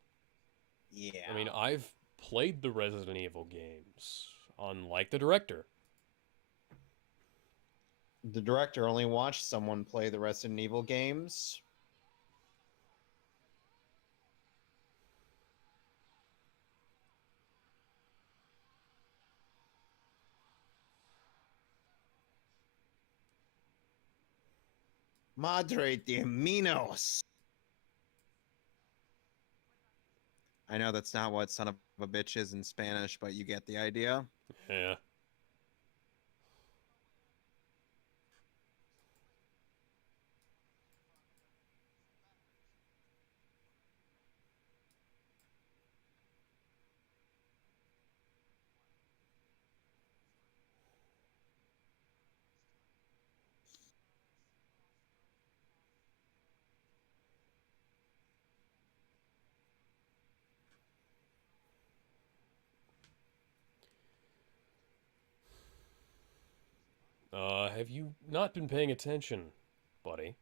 I Yeah. mean, I've played the Resident Evil games, unlike the director. The director only watched someone play the Resident Evil games. Madre de Minos. I know that's not what son of a bitch is in Spanish, but you get the idea. Yeah. Have you not been paying attention, buddy?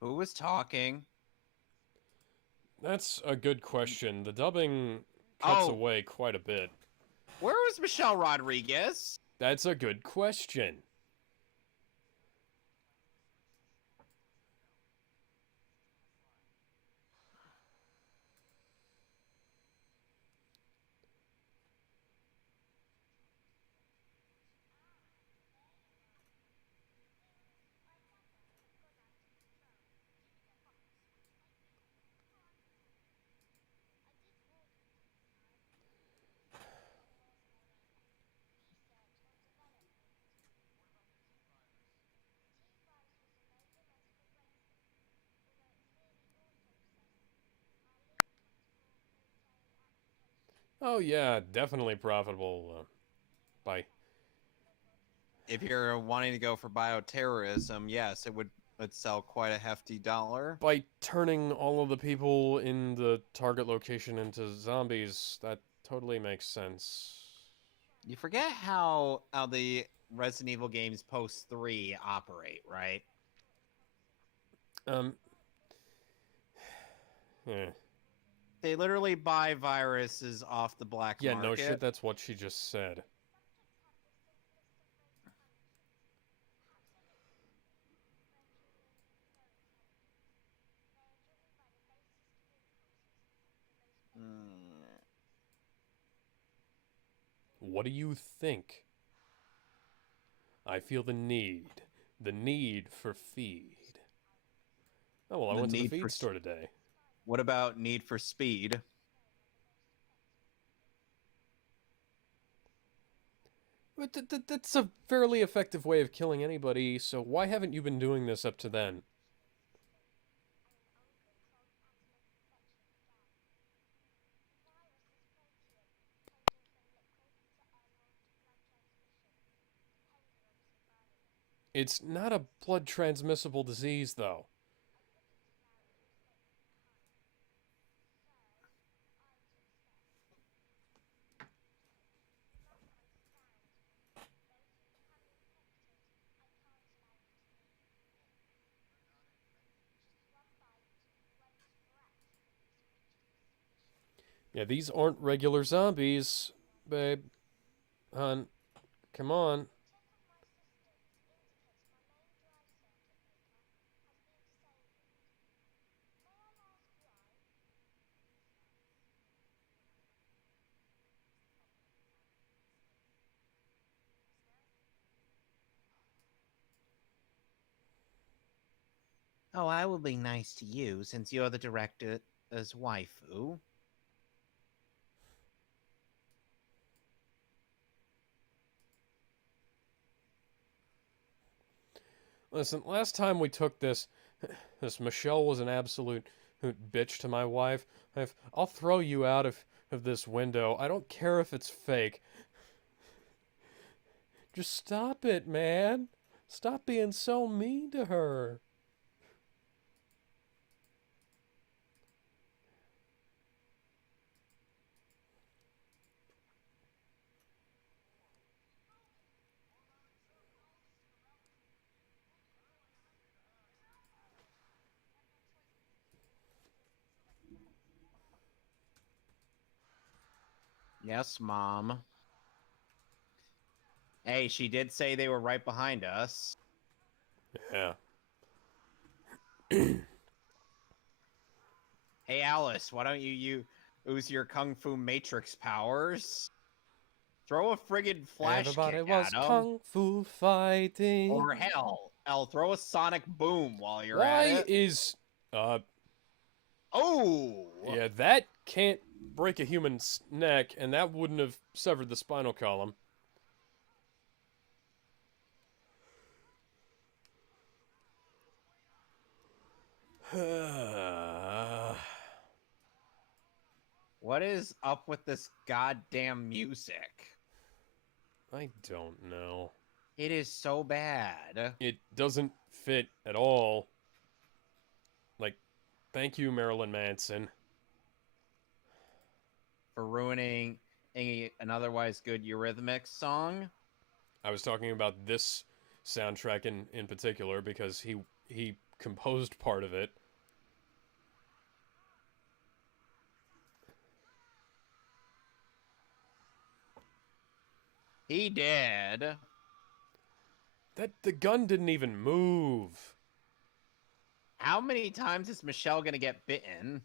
Who was talking? That's a good question. The dubbing cuts Oh, away quite a bit. where was Michelle Rodriguez? That's a good question. Oh yeah, definitely profitable by If you're wanting to go for bioterrorism, yes, it would sell quite a hefty dollar. by turning all of the people in the target location into zombies. That totally makes sense. You forget how the Resident Evil games post 3 operate, right? Um. Yeah. They literally buy viruses off the black Yeah. No shit. market. That's what she just said. Mm. What do you think? I feel the need for feed. Oh well, I The went to the need for feed store today. What about Need for Speed? But that's a fairly effective way of killing anybody. So why haven't you been doing this up to then? It's not a blood transmissible disease, though. Yeah, these aren't regular zombies, babe. Hun, come on. Oh, I will be nice to you since you're the director's waifu. Listen, last time we took this, this Michelle was an absolute bitch to my wife. I'll throw you out of this window. I don't care if it's fake. Just stop it, man. Stop being so mean to her. Yes, Mom. Hey, she did say they were right behind us. Yeah. Hey, Alice, why don't you use your Kung Fu Matrix powers? Throw a friggin' flash Everybody kick was at him. kung fu fighting. Or hell, throw a sonic boom while you're at Why it. is Oh! yeah, that can't break a human's neck, and that wouldn't have severed the spinal column. What is up with this goddamn music? I don't know. It is so bad. It doesn't fit at all. Like, thank you, Marilyn Manson. For ruining an otherwise good Eurythmics song. I was talking about this soundtrack in particular because he composed part of it. He did. That the gun didn't even move. How many times is Michelle gonna get bitten?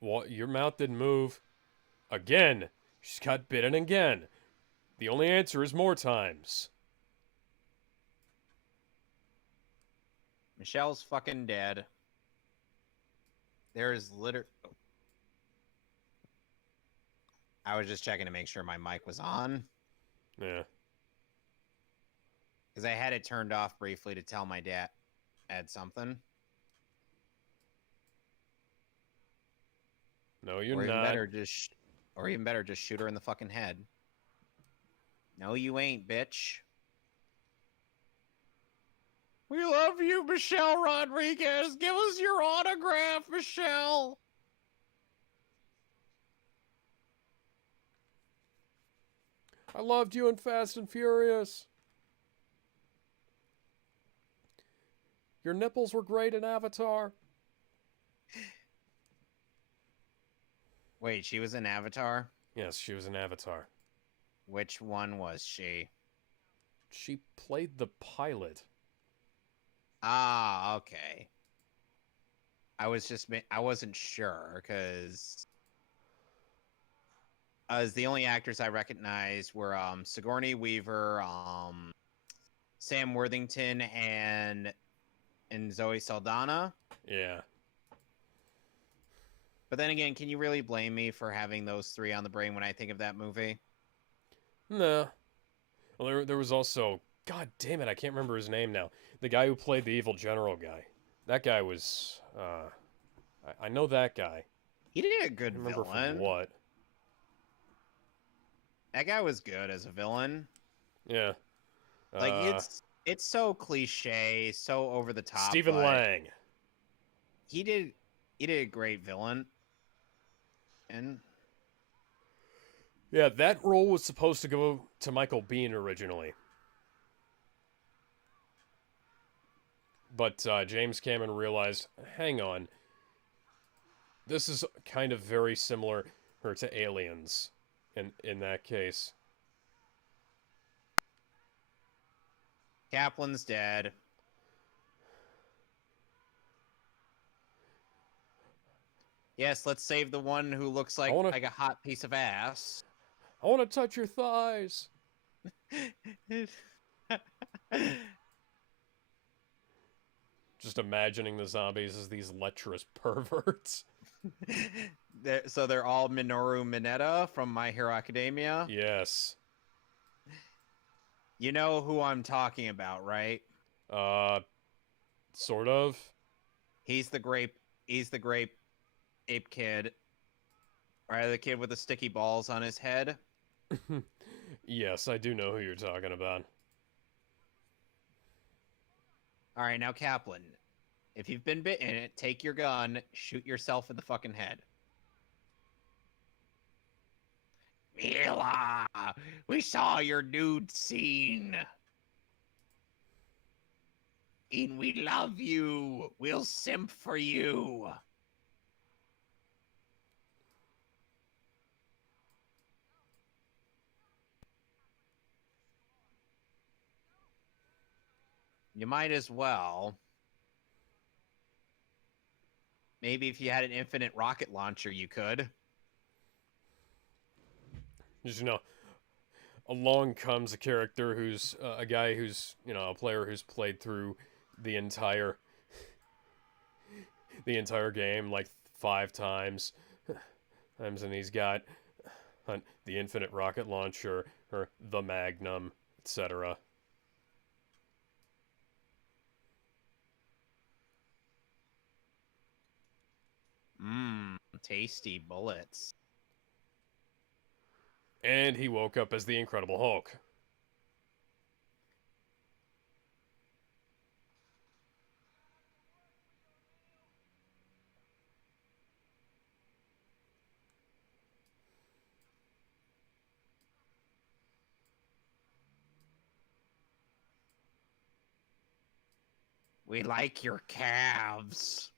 What? Your mouth didn't move. Again. She's got bitten again. The only answer is more times. Michelle's fucking dead. There is I was just checking to make sure my mic was on. Yeah. Because I had it turned off briefly to tell my dad something. No, you're or even not. better, or even better, just shoot her in the fucking head. No, you ain't, bitch. We love you, Michelle Rodriguez. Give us your autograph, Michelle. I loved you in Fast and Furious. Your nipples were great in Avatar. Wait, she was in Avatar? Yes, she was in Avatar. Which one was she? She played the pilot. Ah, okay. I wasn't sure because as the only actors I recognized were Sigourney Weaver, Sam Worthington, and Zoe Saldana. Yeah. But then again, can you really blame me for having those three on the brain when I think of that movie? No. Well, there was also... God damn it, I can't remember his name now. The guy who played the evil general guy. That guy was... I know that guy. He did a I good remember villain. from what. That guy was good as a villain. Yeah. Like it's so cliche, so over the top. Stephen Lang. He did a great villain. And Yeah, that role was supposed to go to Michael Biehn originally. But James Cameron realized, hang on, this is kind of very similar to Aliens in that case. Kaplan's dead. Yes, let's save the one who looks like wanna- like a hot piece of ass. I want to touch your thighs. Just imagining the zombies as these lecherous perverts. So they're all Minoru Mineta from My Hero Academia. Yes. You know who I'm talking about, right? Sort of. He's the grape. He's the grape ape kid. Right, the kid with the sticky balls on his head. Yes, I do know who you're talking about. All right, now Kaplan, if you've been bitten, take your gun, shoot yourself in the fucking head. Mila, we saw your nude scene. And we love you. We'll simp for you. You might as well. Maybe if you had an infinite rocket launcher, you could. Just, along comes a character who's a guy who's, a player who's played through the entire game like 5 times. And he's got the infinite rocket launcher or the Magnum, etc. Tasty bullets. And he woke up as the Incredible Hulk. We like your calves.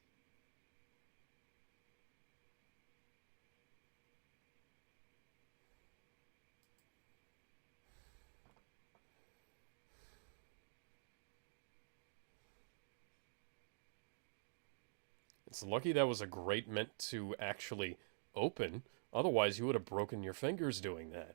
It's lucky that was a grate meant to actually open. Otherwise, you would have broken your fingers doing that.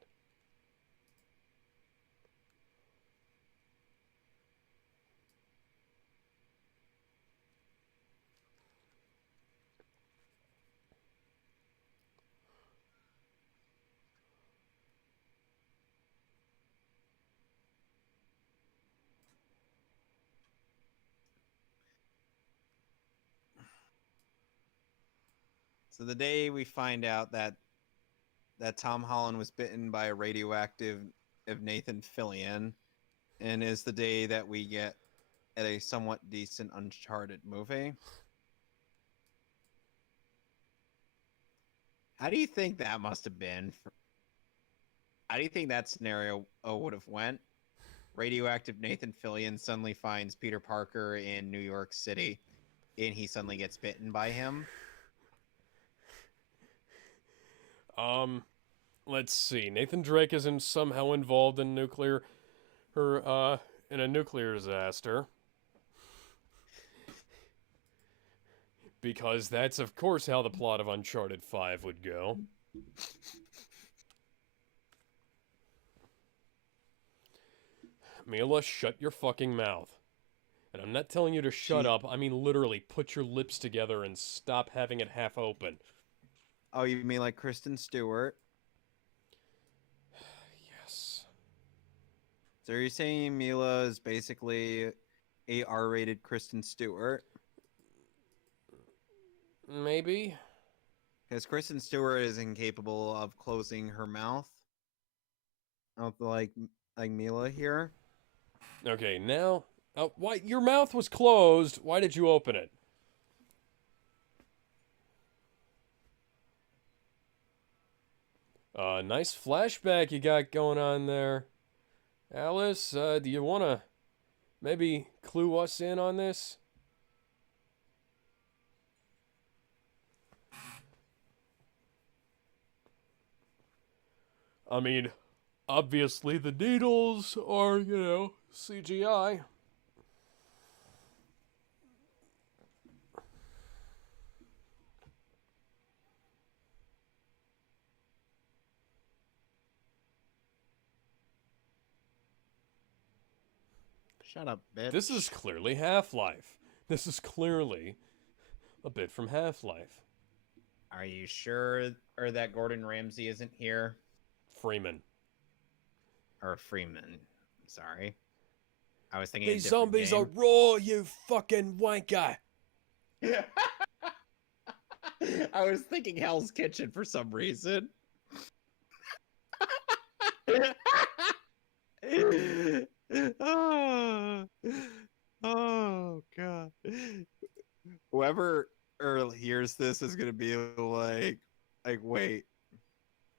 So the day we find out that Tom Holland was bitten by a radioactive of Nathan Fillion, and is the day that we get at a somewhat decent Uncharted movie. How do you think that must have been? How do you think that scenario would have went? Radioactive Nathan Fillion suddenly finds Peter Parker in New York City, and he suddenly gets bitten by him. Let's see. Nathan Drake is somehow involved in in a nuclear disaster. Because that's, of course, how the plot of Uncharted 5 would go. Mila, shut your fucking mouth. And I'm not telling you to shut up. I mean, literally, put your lips together and stop having it half open. Oh, you mean like Kristen Stewart? Yes. So are you saying Mila is basically a R-rated Kristen Stewart? Maybe. Because Kristen Stewart is incapable of closing her mouth. Like Mila here. Okay, now... why? Your mouth was closed. Why did you open it? Nice flashback you got going on there. Alice, do you want to maybe clue us in on this? I mean, obviously the needles are, CGI. Shut up, bitch. This is clearly Half-Life. This is clearly a bit from Half-Life. Are you sure or that Gordon Ramsay isn't here? Freeman. Or Freeman. Sorry. I was thinking These a different zombies game. are raw, you fucking wanker. I was thinking Hell's Kitchen for some reason. oh, oh god. Whoever hears this is gonna be like wait,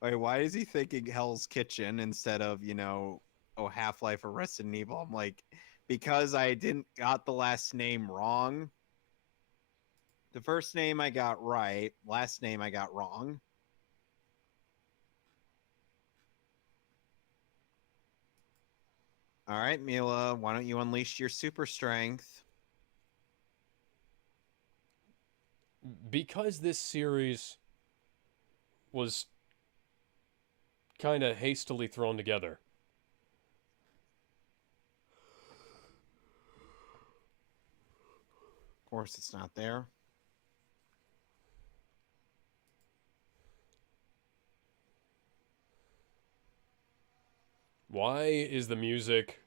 why is he thinking Hell's Kitchen instead of, Half-Life or Resident Evil? I'm like, because I didn't got the last name wrong. The first name I got right, last name I got wrong. All right, Mila, why don't you unleash your super strength? Because this series was kind of hastily thrown together. Of course, it's not there. Why is the music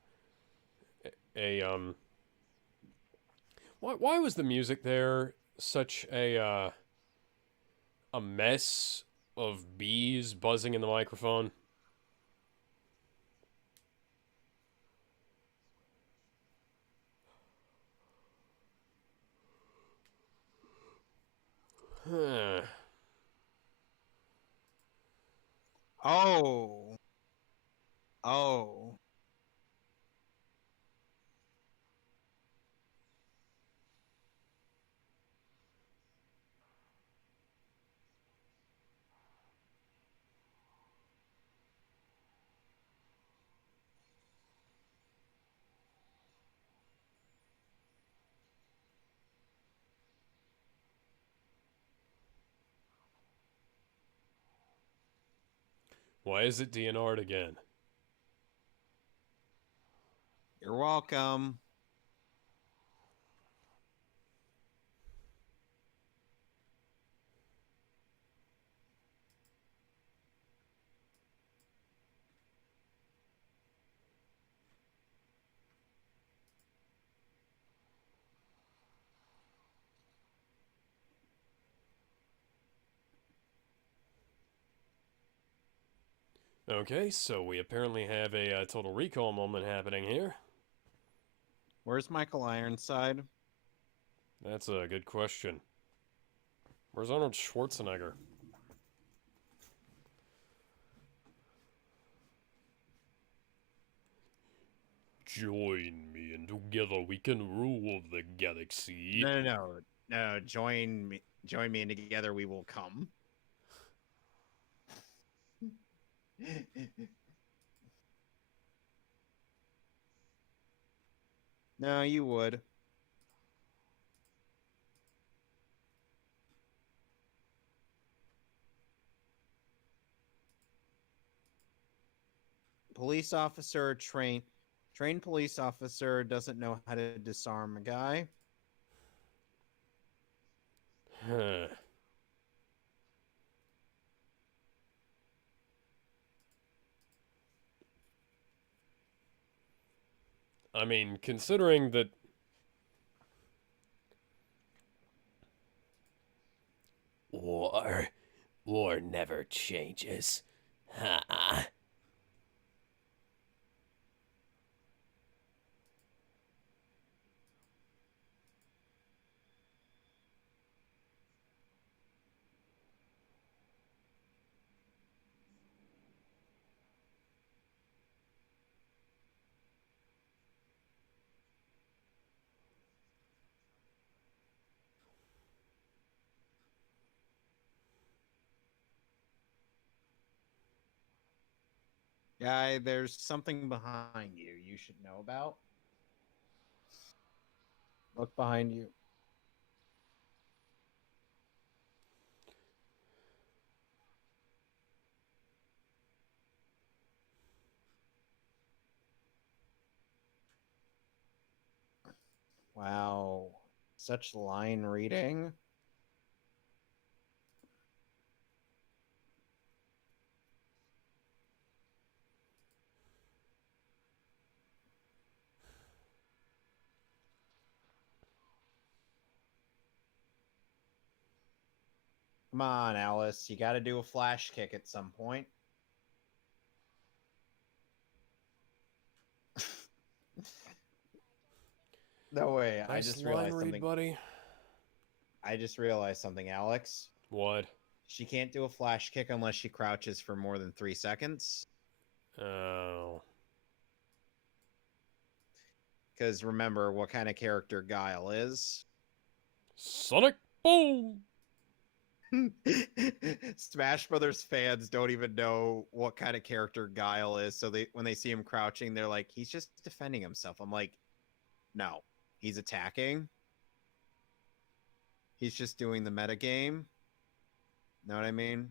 why was the music there such a mess of bees buzzing in the microphone? Huh. Oh. Oh. Why is it DNR'd again? You're welcome. Okay, so we apparently have a Total Recall moment happening here. Where's Michael Ironside? That's a good question. Where's Arnold Schwarzenegger? Join me and together we can rule the galaxy. No. Join me and together we will come. No, you would. Police officer trained police officer doesn't know how to disarm a guy. Huh. I mean, considering that War never changes. Ha! Guy, there's something behind you you should know about. Look behind you. Wow. Such line reading. Come on, Alice. You got to do a flash kick at some point. No way. I Nice just line realized read, something. buddy. I just realized something, Alex. What? She can't do a flash kick unless she crouches for more than 3 seconds. Oh. Because remember what kind of character Guile is. Sonic Boom! Smash Brothers fans don't even know what kind of character Guile is, so when they see him crouching, they're like, he's just defending himself. I'm like, no, he's attacking. He's just doing the meta game. Know what I mean?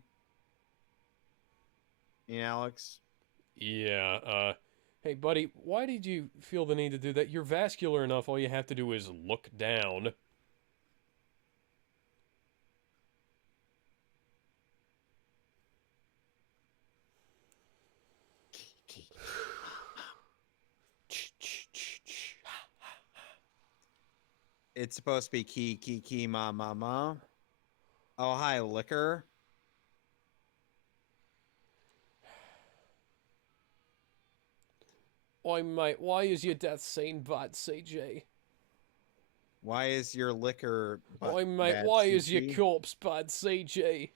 Yeah, Alex? Yeah, hey, buddy, why did you feel the need to do that? You're vascular enough, all you have to do is look down. It's supposed to be key, ma. Oh, hi, Liquor. Oi, mate, why is your death scene bad, CJ? Why is your liquor Oi, mate, bad, why is your CG? corpse bad, CJ?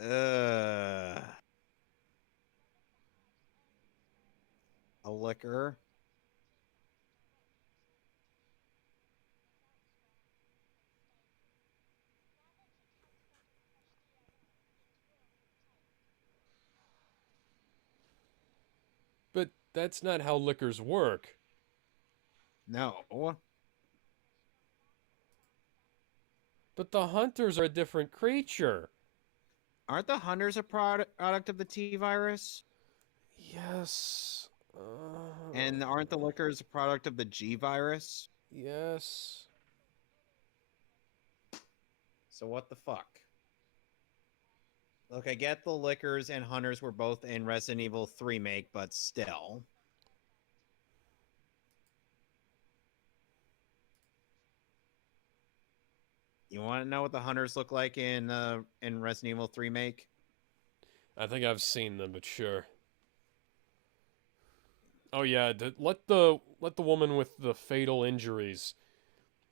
A liquor. But that's not how liquors work. No. But the hunters are a different creature. Aren't the hunters a product of the T virus? Yes. And aren't the liquors a product of the G virus? Yes. So what the fuck? Look, I get the liquors and hunters were both in Resident Evil 3 make, but still. You want to know what the hunters look like in Resident Evil 3 make? I think I've seen them, but sure. Oh yeah, let the woman with the fatal injuries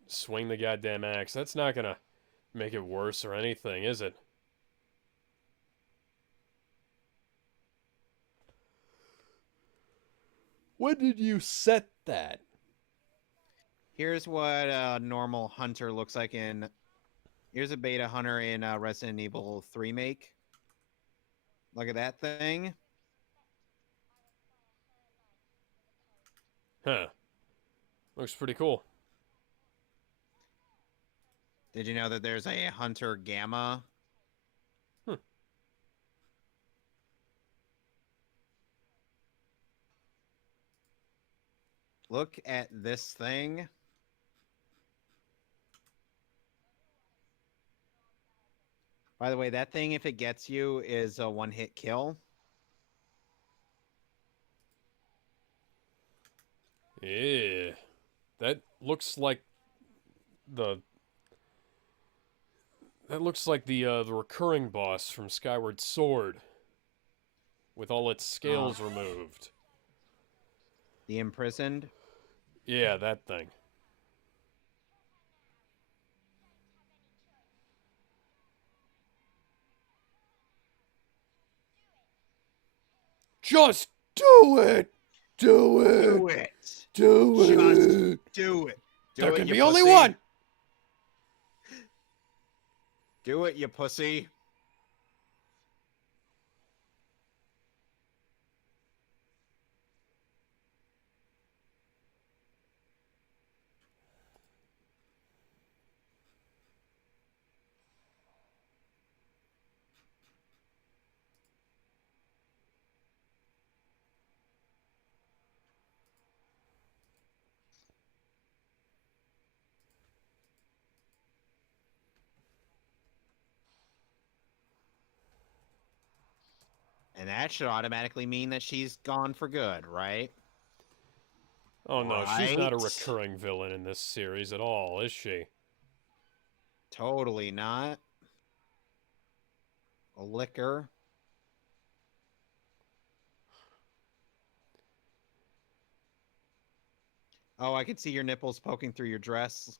swing the goddamn axe. That's not gonna make it worse or anything, is it? When did you set that? Here's what a normal hunter looks like in. Here's a beta hunter in Resident Evil 3 make. Look at that thing. Huh. Looks pretty cool. Did you know that there's a hunter gamma? Look at this thing. By the way, that thing, if it gets you, is a one-hit kill. Yeah. That looks like the the recurring boss from Skyward Sword with all its scales removed. The imprisoned. Yeah, that thing. Just do it! Do it! Do it. Do Just it! do it. Do There it, can you be only pussy. one! Do it, you pussy. And that should automatically mean that she's gone for good, right? Oh no, she's not a Right? recurring villain in this series at all, is she? Totally not. A liquor. Oh, I can see your nipples poking through your dress.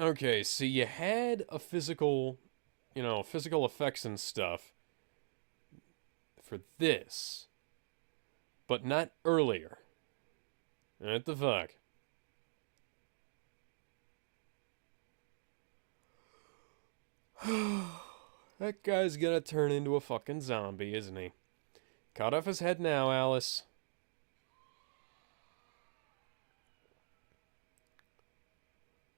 Okay, so you had a physical, physical effects and stuff for this, but not earlier. What the fuck? That guy's gonna turn into a fucking zombie, isn't he? Cut off his head now, Alice.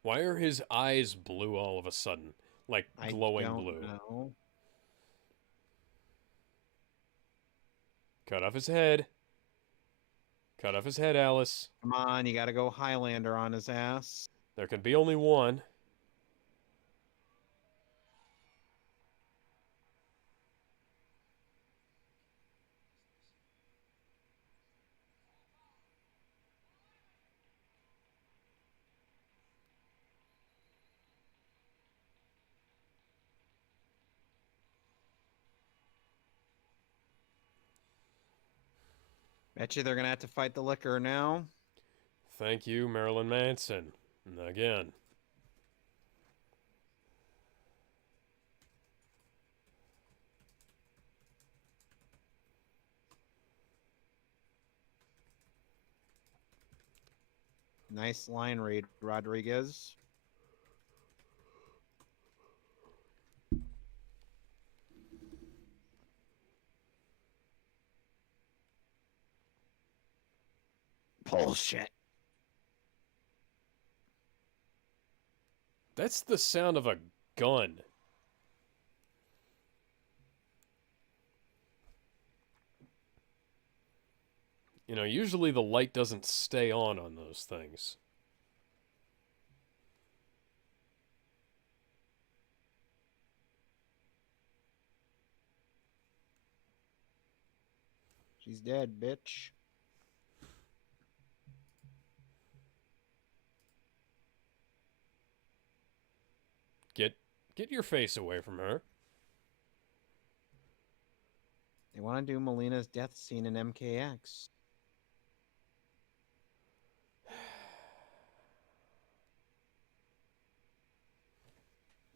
Why are his eyes blue all of a sudden? Like I glowing don't blue. know. Cut off his head. Cut off his head, Alice. Come on, you gotta go Highlander on his ass. There can be only one. Bet you they're gonna have to fight the liquor now. Thank you, Marilyn Manson. Again. Nice line read, Rodriguez. Bullshit. That's the sound of a gun. Usually the light doesn't stay on those things. She's dead, bitch. Get your face away from her. They want to do Melina's death scene in MKX.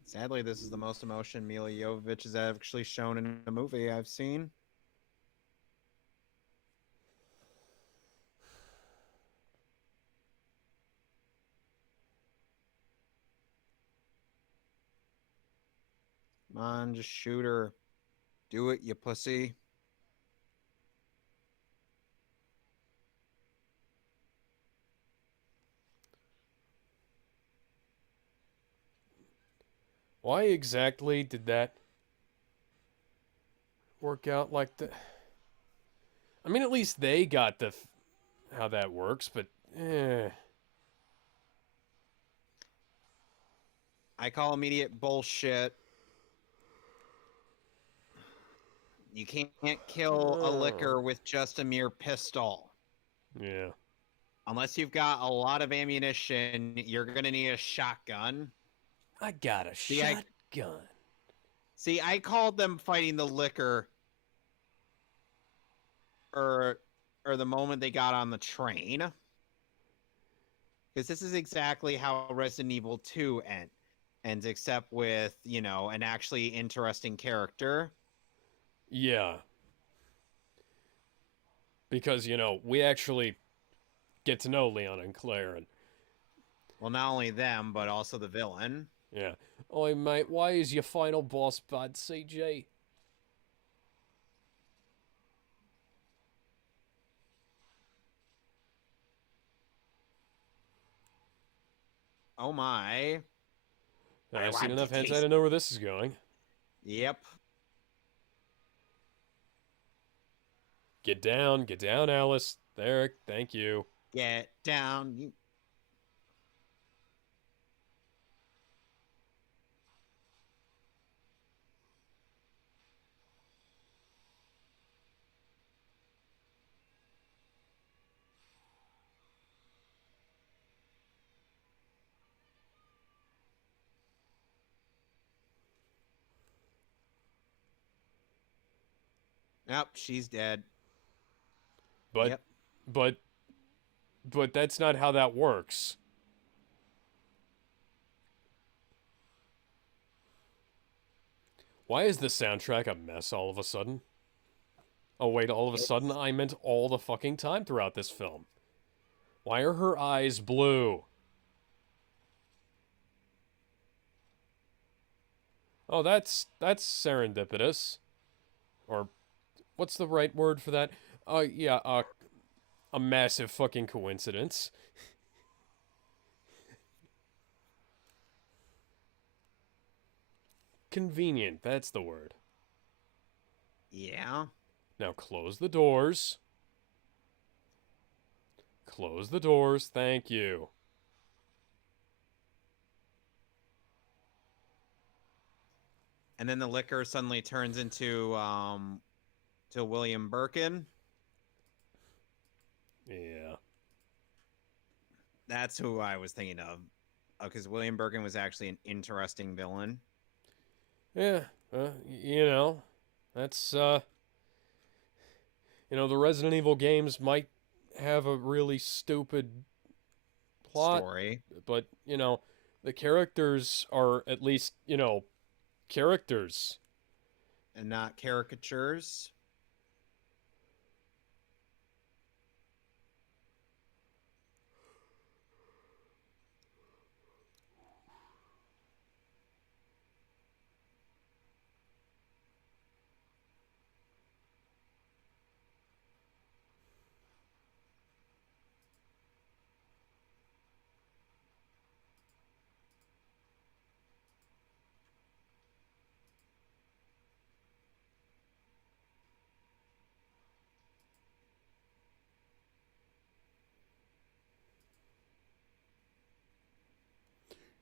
Sadly, this is the most emotion Mila Jovovich has actually shown in a movie I've seen. Come on, just shoot her. Do it, you pussy. Why exactly did that work out like that? I mean, at least they got how that works, but I call immediate bullshit. You can't kill a liquor with just a mere pistol. Yeah. Unless you've got a lot of ammunition, you're going to need a shotgun. I got a shotgun. See, I called them fighting the liquor or the moment they got on the train. Because this is exactly how Resident Evil 2 ends, except with, an actually interesting character. Yeah. Because, we actually get to know Leon and Claire. And Well, not only them, but also the villain. yeah. Oi, mate, why is your final boss bud, CJ? Oh my. I've I seen want enough to hentai taste- to know where this is going. Yep. Get down, Alice. There, thank you. Get down. Yep, she's dead. But, Yep. but, but that's not how that works. Why is the soundtrack a mess all of a sudden? Oh wait, all of a sudden It's I meant all the fucking time throughout this film. Why are her eyes blue? Oh, that's serendipitous. Or what's the right word for that? Yeah, a massive fucking coincidence. Convenient, that's the word. yeah. Now close the doors. Close the doors, thank you. And then the liquor suddenly turns into to William Birkin. Yeah. That's who I was thinking of. Because William Birkin was actually an interesting villain. Yeah, you know, that's, the Resident Evil games might have a really stupid plot, Story. but, the characters are at least, characters. And not caricatures.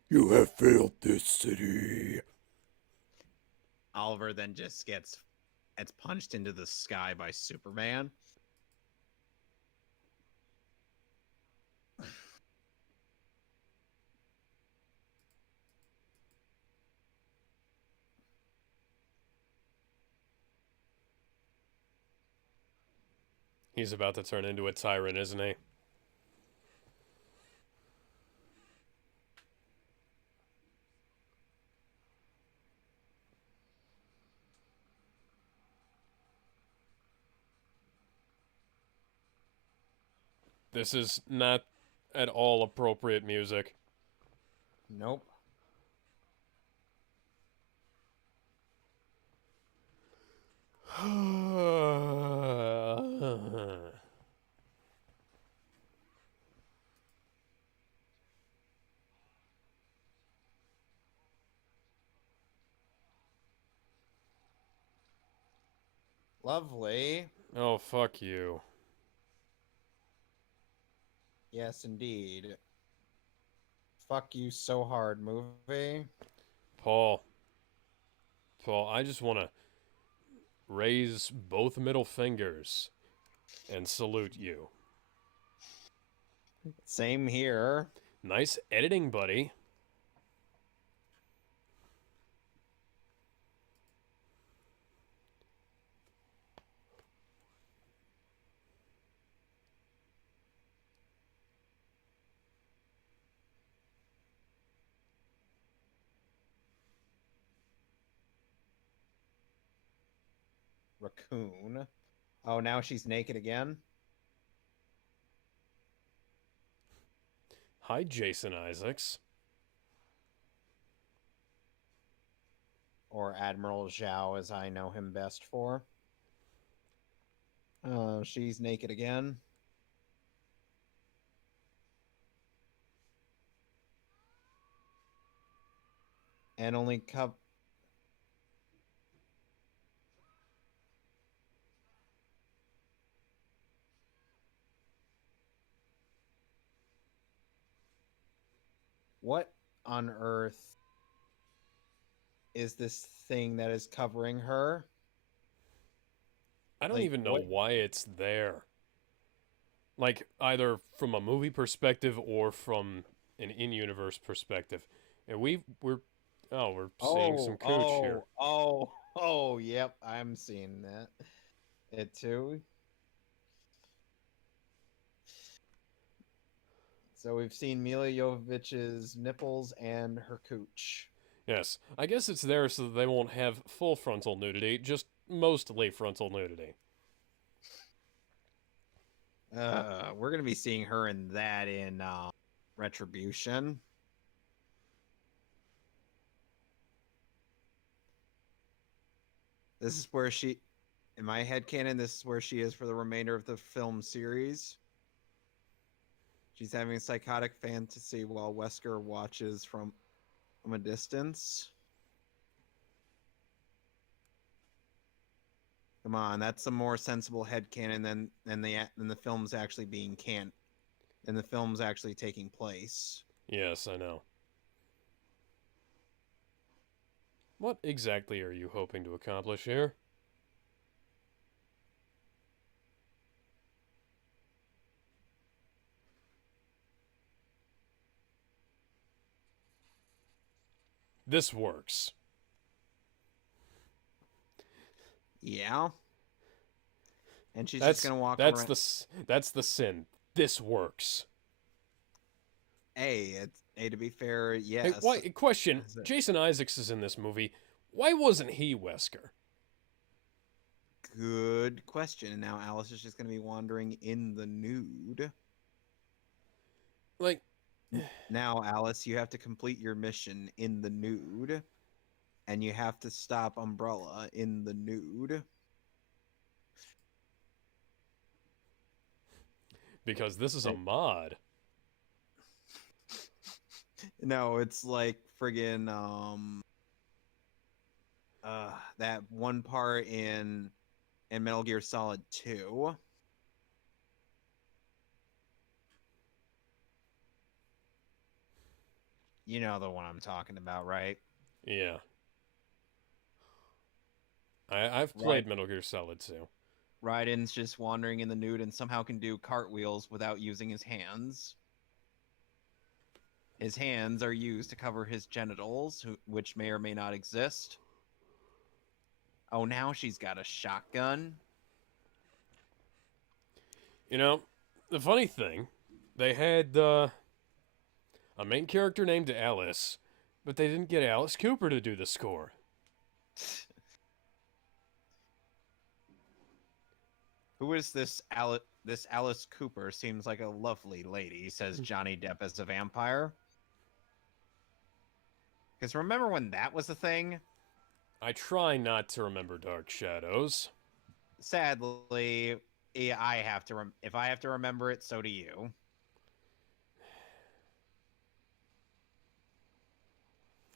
You have failed this city. Oliver then just gets punched into the sky by Superman. He's about to turn into a tyrant, isn't he? This is not at all appropriate music. Nope. Lovely. Oh, fuck you. Yes, indeed. Fuck you so hard, movie. Paul. Paul, I just want to raise both middle fingers and salute you. Same here. Nice editing, buddy. Raccoon. Oh, now she's naked again? Hi, Jason Isaacs. Or Admiral Zhao, as I know him best for. Oh, she's naked again. And only cup. What on earth is this thing that is covering her? I don't Like, even know what? why it's there. Like, either from a movie perspective or from an in-universe perspective. And we're seeing some cooch here. Yep, I'm seeing that. it too. So we've seen Mila Jovovich's nipples and her cooch. Yes, I guess it's there so that they won't have full frontal nudity, just mostly frontal nudity. We're gonna be seeing her in that in Retribution. This is where she, in my headcanon, this is where she is for the remainder of the film series. She's having a psychotic fantasy while Wesker watches from a distance. Come on, that's a more sensible headcanon than the film's actually being than the film's actually taking place. Yes, I know. What exactly are you hoping to accomplish here? This works. Yeah. And she's just gonna walk that's around. that's the sin. This works. To be fair, Hey, yes. why? Question: Jason Isaacs is in this movie. Why wasn't he Wesker? Good question. And now Alice is just gonna be wandering in the nude. Like, Now, Alice, you have to complete your mission in the nude, and you have to stop Umbrella in the nude. because this is a mod. No, it's like friggin' that one part in Metal Gear Solid 2. You know the one I'm talking about, right? Yeah. I've played Metal Gear Solid 2. Raiden's just wandering in the nude and somehow can do cartwheels without using his hands. His hands are used to cover his genitals, which may or may not exist. Oh, now she's got a shotgun. You know, the funny thing, they had a main character named Alice, but they didn't get Alice Cooper to do the score. Who is this Alice? This Alice Cooper seems like a lovely lady, says Johnny Depp as a vampire. Because remember when that was a thing? I try not to remember Dark Shadows. Sadly, I have to. If I have to remember it, so do you.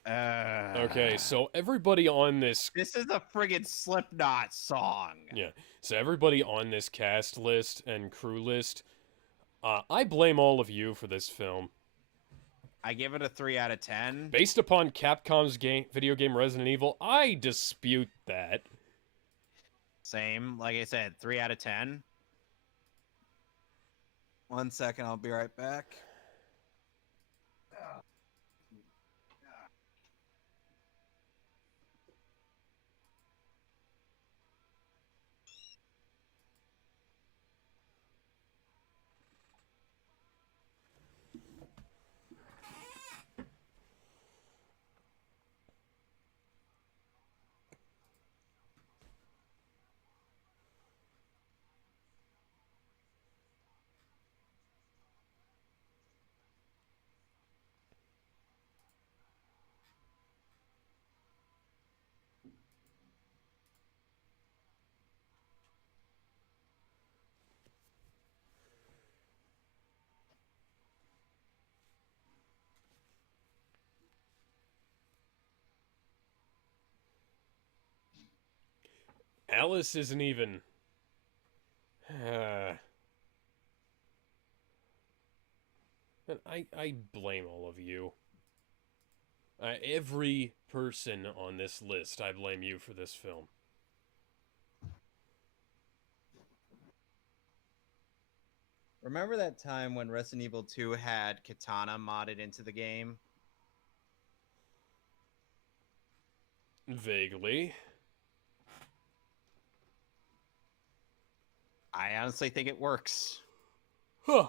Okay, so everybody on this... This is a friggin' Slipknot song. Yeah, so everybody on this cast list and crew list, I blame all of you for this film. I give it a 3 out of 10. Based upon Capcom's video game Resident Evil, I dispute that. Same, like I said, 3 out of 10. 1 second, I'll be right back. Alice isn't even... I blame all of you. Every person on this list, I blame you for this film. Remember that time when Resident Evil 2 had Katana modded into the game? Vaguely. I honestly think it works. Huh.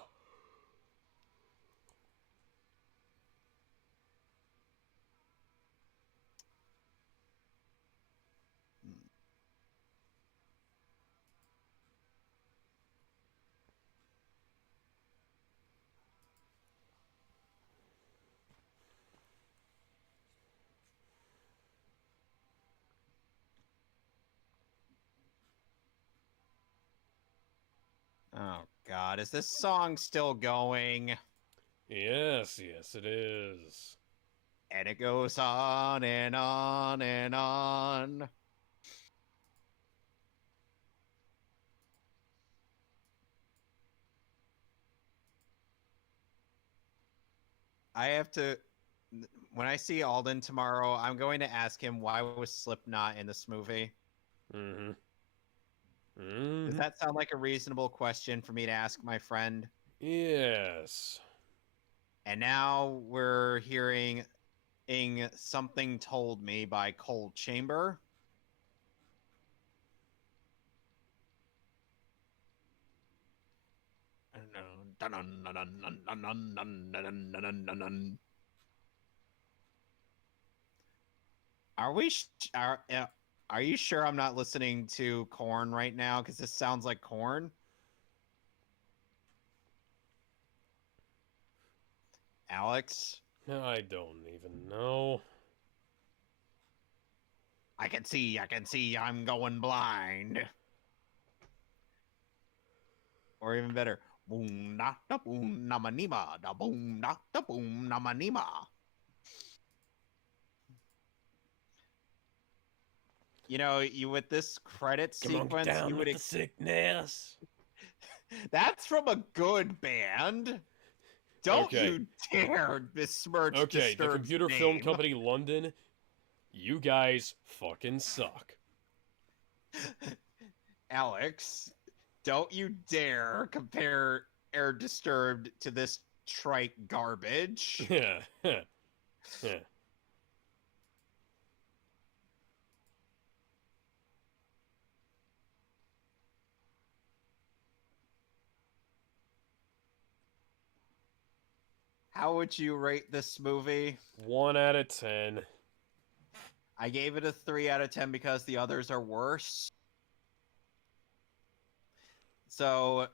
Oh God, is this song still going? Yes, yes, it is. And it goes on and on and on. I have to. When I see Alden tomorrow, I'm going to ask him why was Slipknot in this movie. Mm-hmm. Does Mm-hmm. that sound like a reasonable question for me to ask my friend? Yes. And now we're hearing Something Told Me by Cold Chamber. Are we are you sure I'm not listening to Corn right now? Because this sounds like Corn. Alex, I don't even know. I can see, I'm going blind. Or even better, boom da da boom namanima da boom da da boom namanima. You know, you with this credit Come on, get sequence, down you would with the sickness. that's from a good band. Don't Okay. you dare besmirch Okay, the Disturbed's computer film name. company London, you guys fucking suck. Alex, don't you dare compare Air Disturbed to this trite garbage. Yeah. Yeah. How would you rate this movie? 1 out of 10. I gave it a 3 out of 10 because the others are worse. So,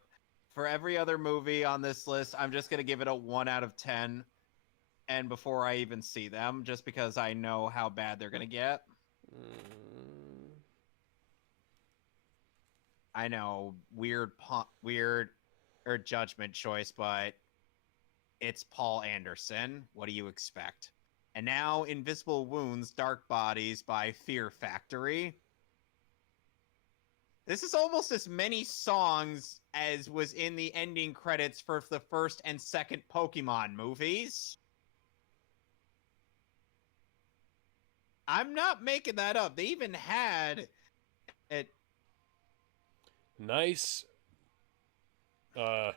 for every other movie on this list, I'm just going to give it a 1 out of 10. And before I even see them, just because I know how bad they're going to get. Mm. I know, weird or judgment choice, but it's Paul Anderson. What do you expect? And now, Invisible Wounds, Dark Bodies by Fear Factory. This is almost as many songs as was in the ending credits for the first and second Pokemon movies. I'm not making that up. They even had it. Nice. Uh,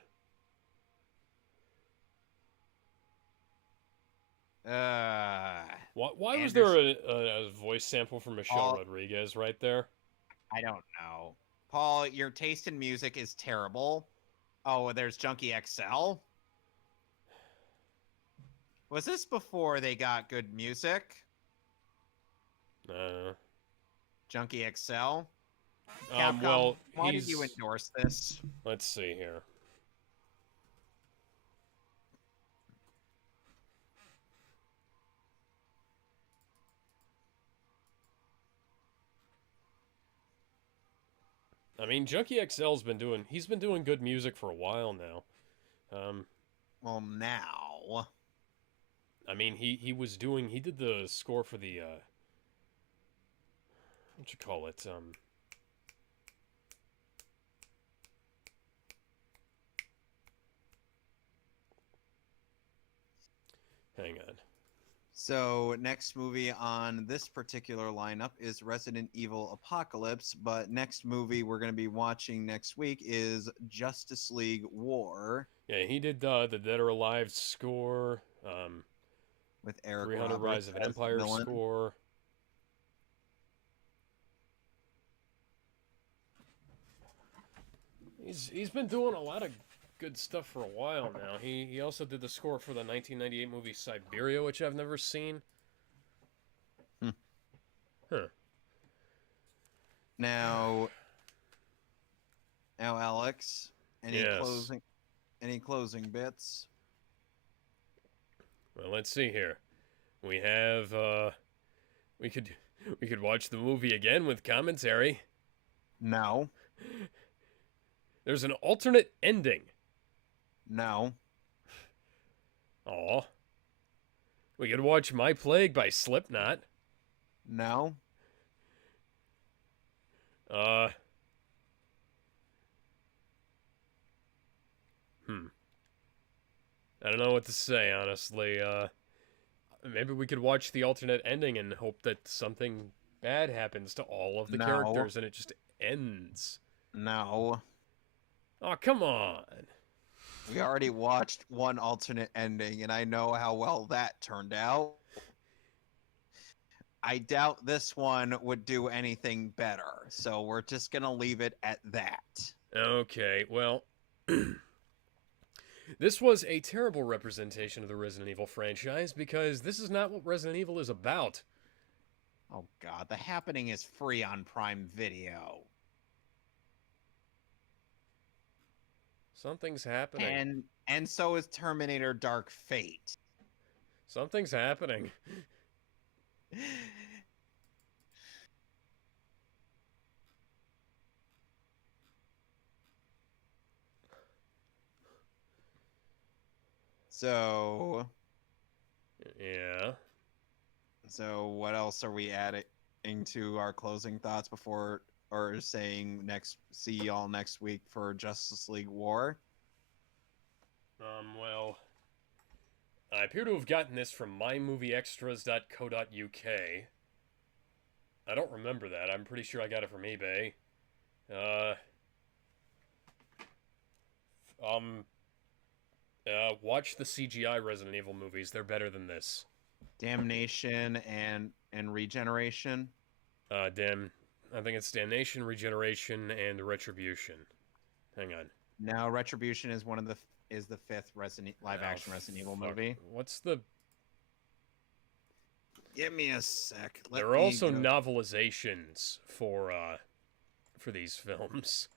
why was there a voice sample from Michelle Paul, Rodriguez right there? I don't know. Paul, your taste in music is terrible. Oh, there's Junkie XL. Was this before they got good music? Junkie XL? Capcom, Well, why did you endorse this? Let's see here. I mean, Junkie XL's been doing. He's been doing good music for a while now. Well, now. I mean, he was doing. He did the score for the. What you call it? Hang on. So, next movie on this particular lineup is Resident Evil Apocalypse, but next movie we're going to be watching next week is Justice League War. Yeah, he did the Dead or Alive score. With Eric 300 Roberts Rise of an as the Empire villain. score. He's been doing a lot of good stuff for a while now. He also did the score for the 1998 movie Siberia, which I've never seen. Hmm. Huh. Now, Alex, Yes. any closing bits? Well, let's see here. We have we could watch the movie again with commentary. No, There's an alternate ending. no, Aw. We could watch My Plague by Slipknot. no. Uh. Hmm. I don't know what to say, honestly. Maybe we could watch the alternate ending and hope that something bad happens to all of the No. characters and it just ends. No. Oh, come on. We already watched one alternate ending, and I know how well that turned out. I doubt this one would do anything better, so we're just gonna leave it at that. Okay, well. This was a terrible representation of the Resident Evil franchise because this is not what Resident Evil is about. Oh god, The Happening is free on Prime Video. Something's happening. And so is Terminator Dark Fate. Something's happening. So Yeah. So what else are we adding to our closing thoughts before or saying see y'all next week for Justice League War? Well, I appear to have gotten this from mymovieextras.co.uk. I don't remember that. I'm pretty sure I got it from eBay. Watch the CGI Resident Evil movies. They're better than this. Damnation and Regeneration. I think it's Damnation, Regeneration, and Retribution. Hang on. Now Retribution is the fifth live action Resident Evil movie. What's the? Give me a sec. There are also novelizations for these films.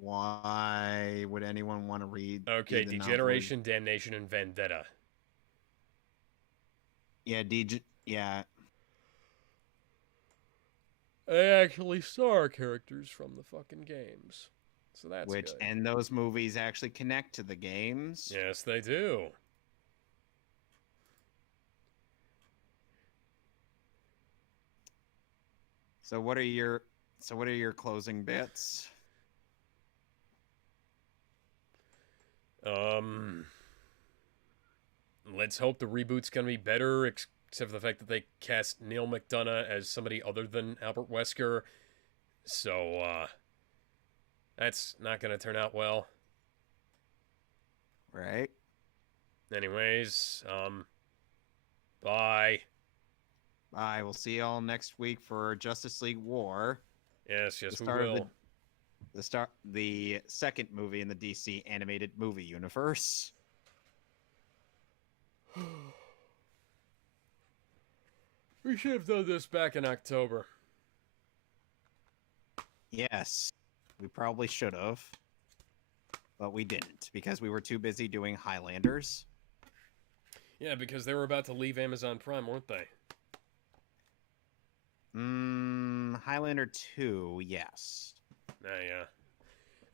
Why would anyone want to read? Okay, Degeneration, Damnation, and Vendetta. Yeah, yeah. They actually star characters from the fucking games. So that's good. And those movies actually connect to the games. Yes, they do. So what are your closing bits? Let's hope the reboot's gonna be better, except for the fact that they cast Neil McDonough as somebody other than Albert Wesker. So, that's not gonna turn out well. Right. Anyways, bye. Bye. We'll see y'all next week for Justice League War. Yes, we will. The second movie in the DC animated movie universe. We should have done this back in October. Yes, we probably should have. But we didn't, because we were too busy doing Highlanders. Yeah, because they were about to leave Amazon Prime, weren't they? Highlander 2, yes. Yeah.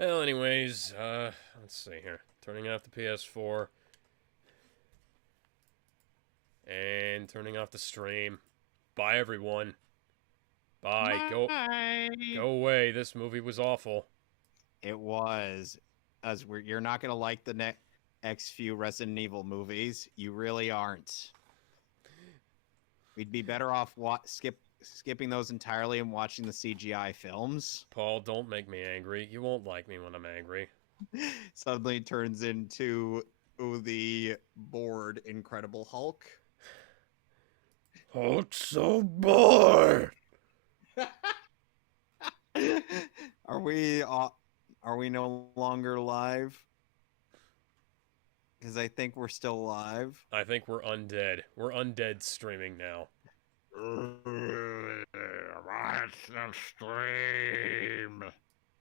Well, anyways, let's see here. Turning off the PS4. And turning off the stream. Bye, everyone. Bye. Bye. Go away. This movie was awful. It was. You're not going to like the next few Resident Evil movies. You really aren't. We'd be better off skipping those entirely and watching the CGI films. Paul, don't make me angry. You won't like me when I'm angry. Suddenly turns into the bored Incredible Hulk. Hulk's so bored. Are we Are we no longer live? Because I think we're still live. I think we're undead. We're undead streaming now. Watch the stream.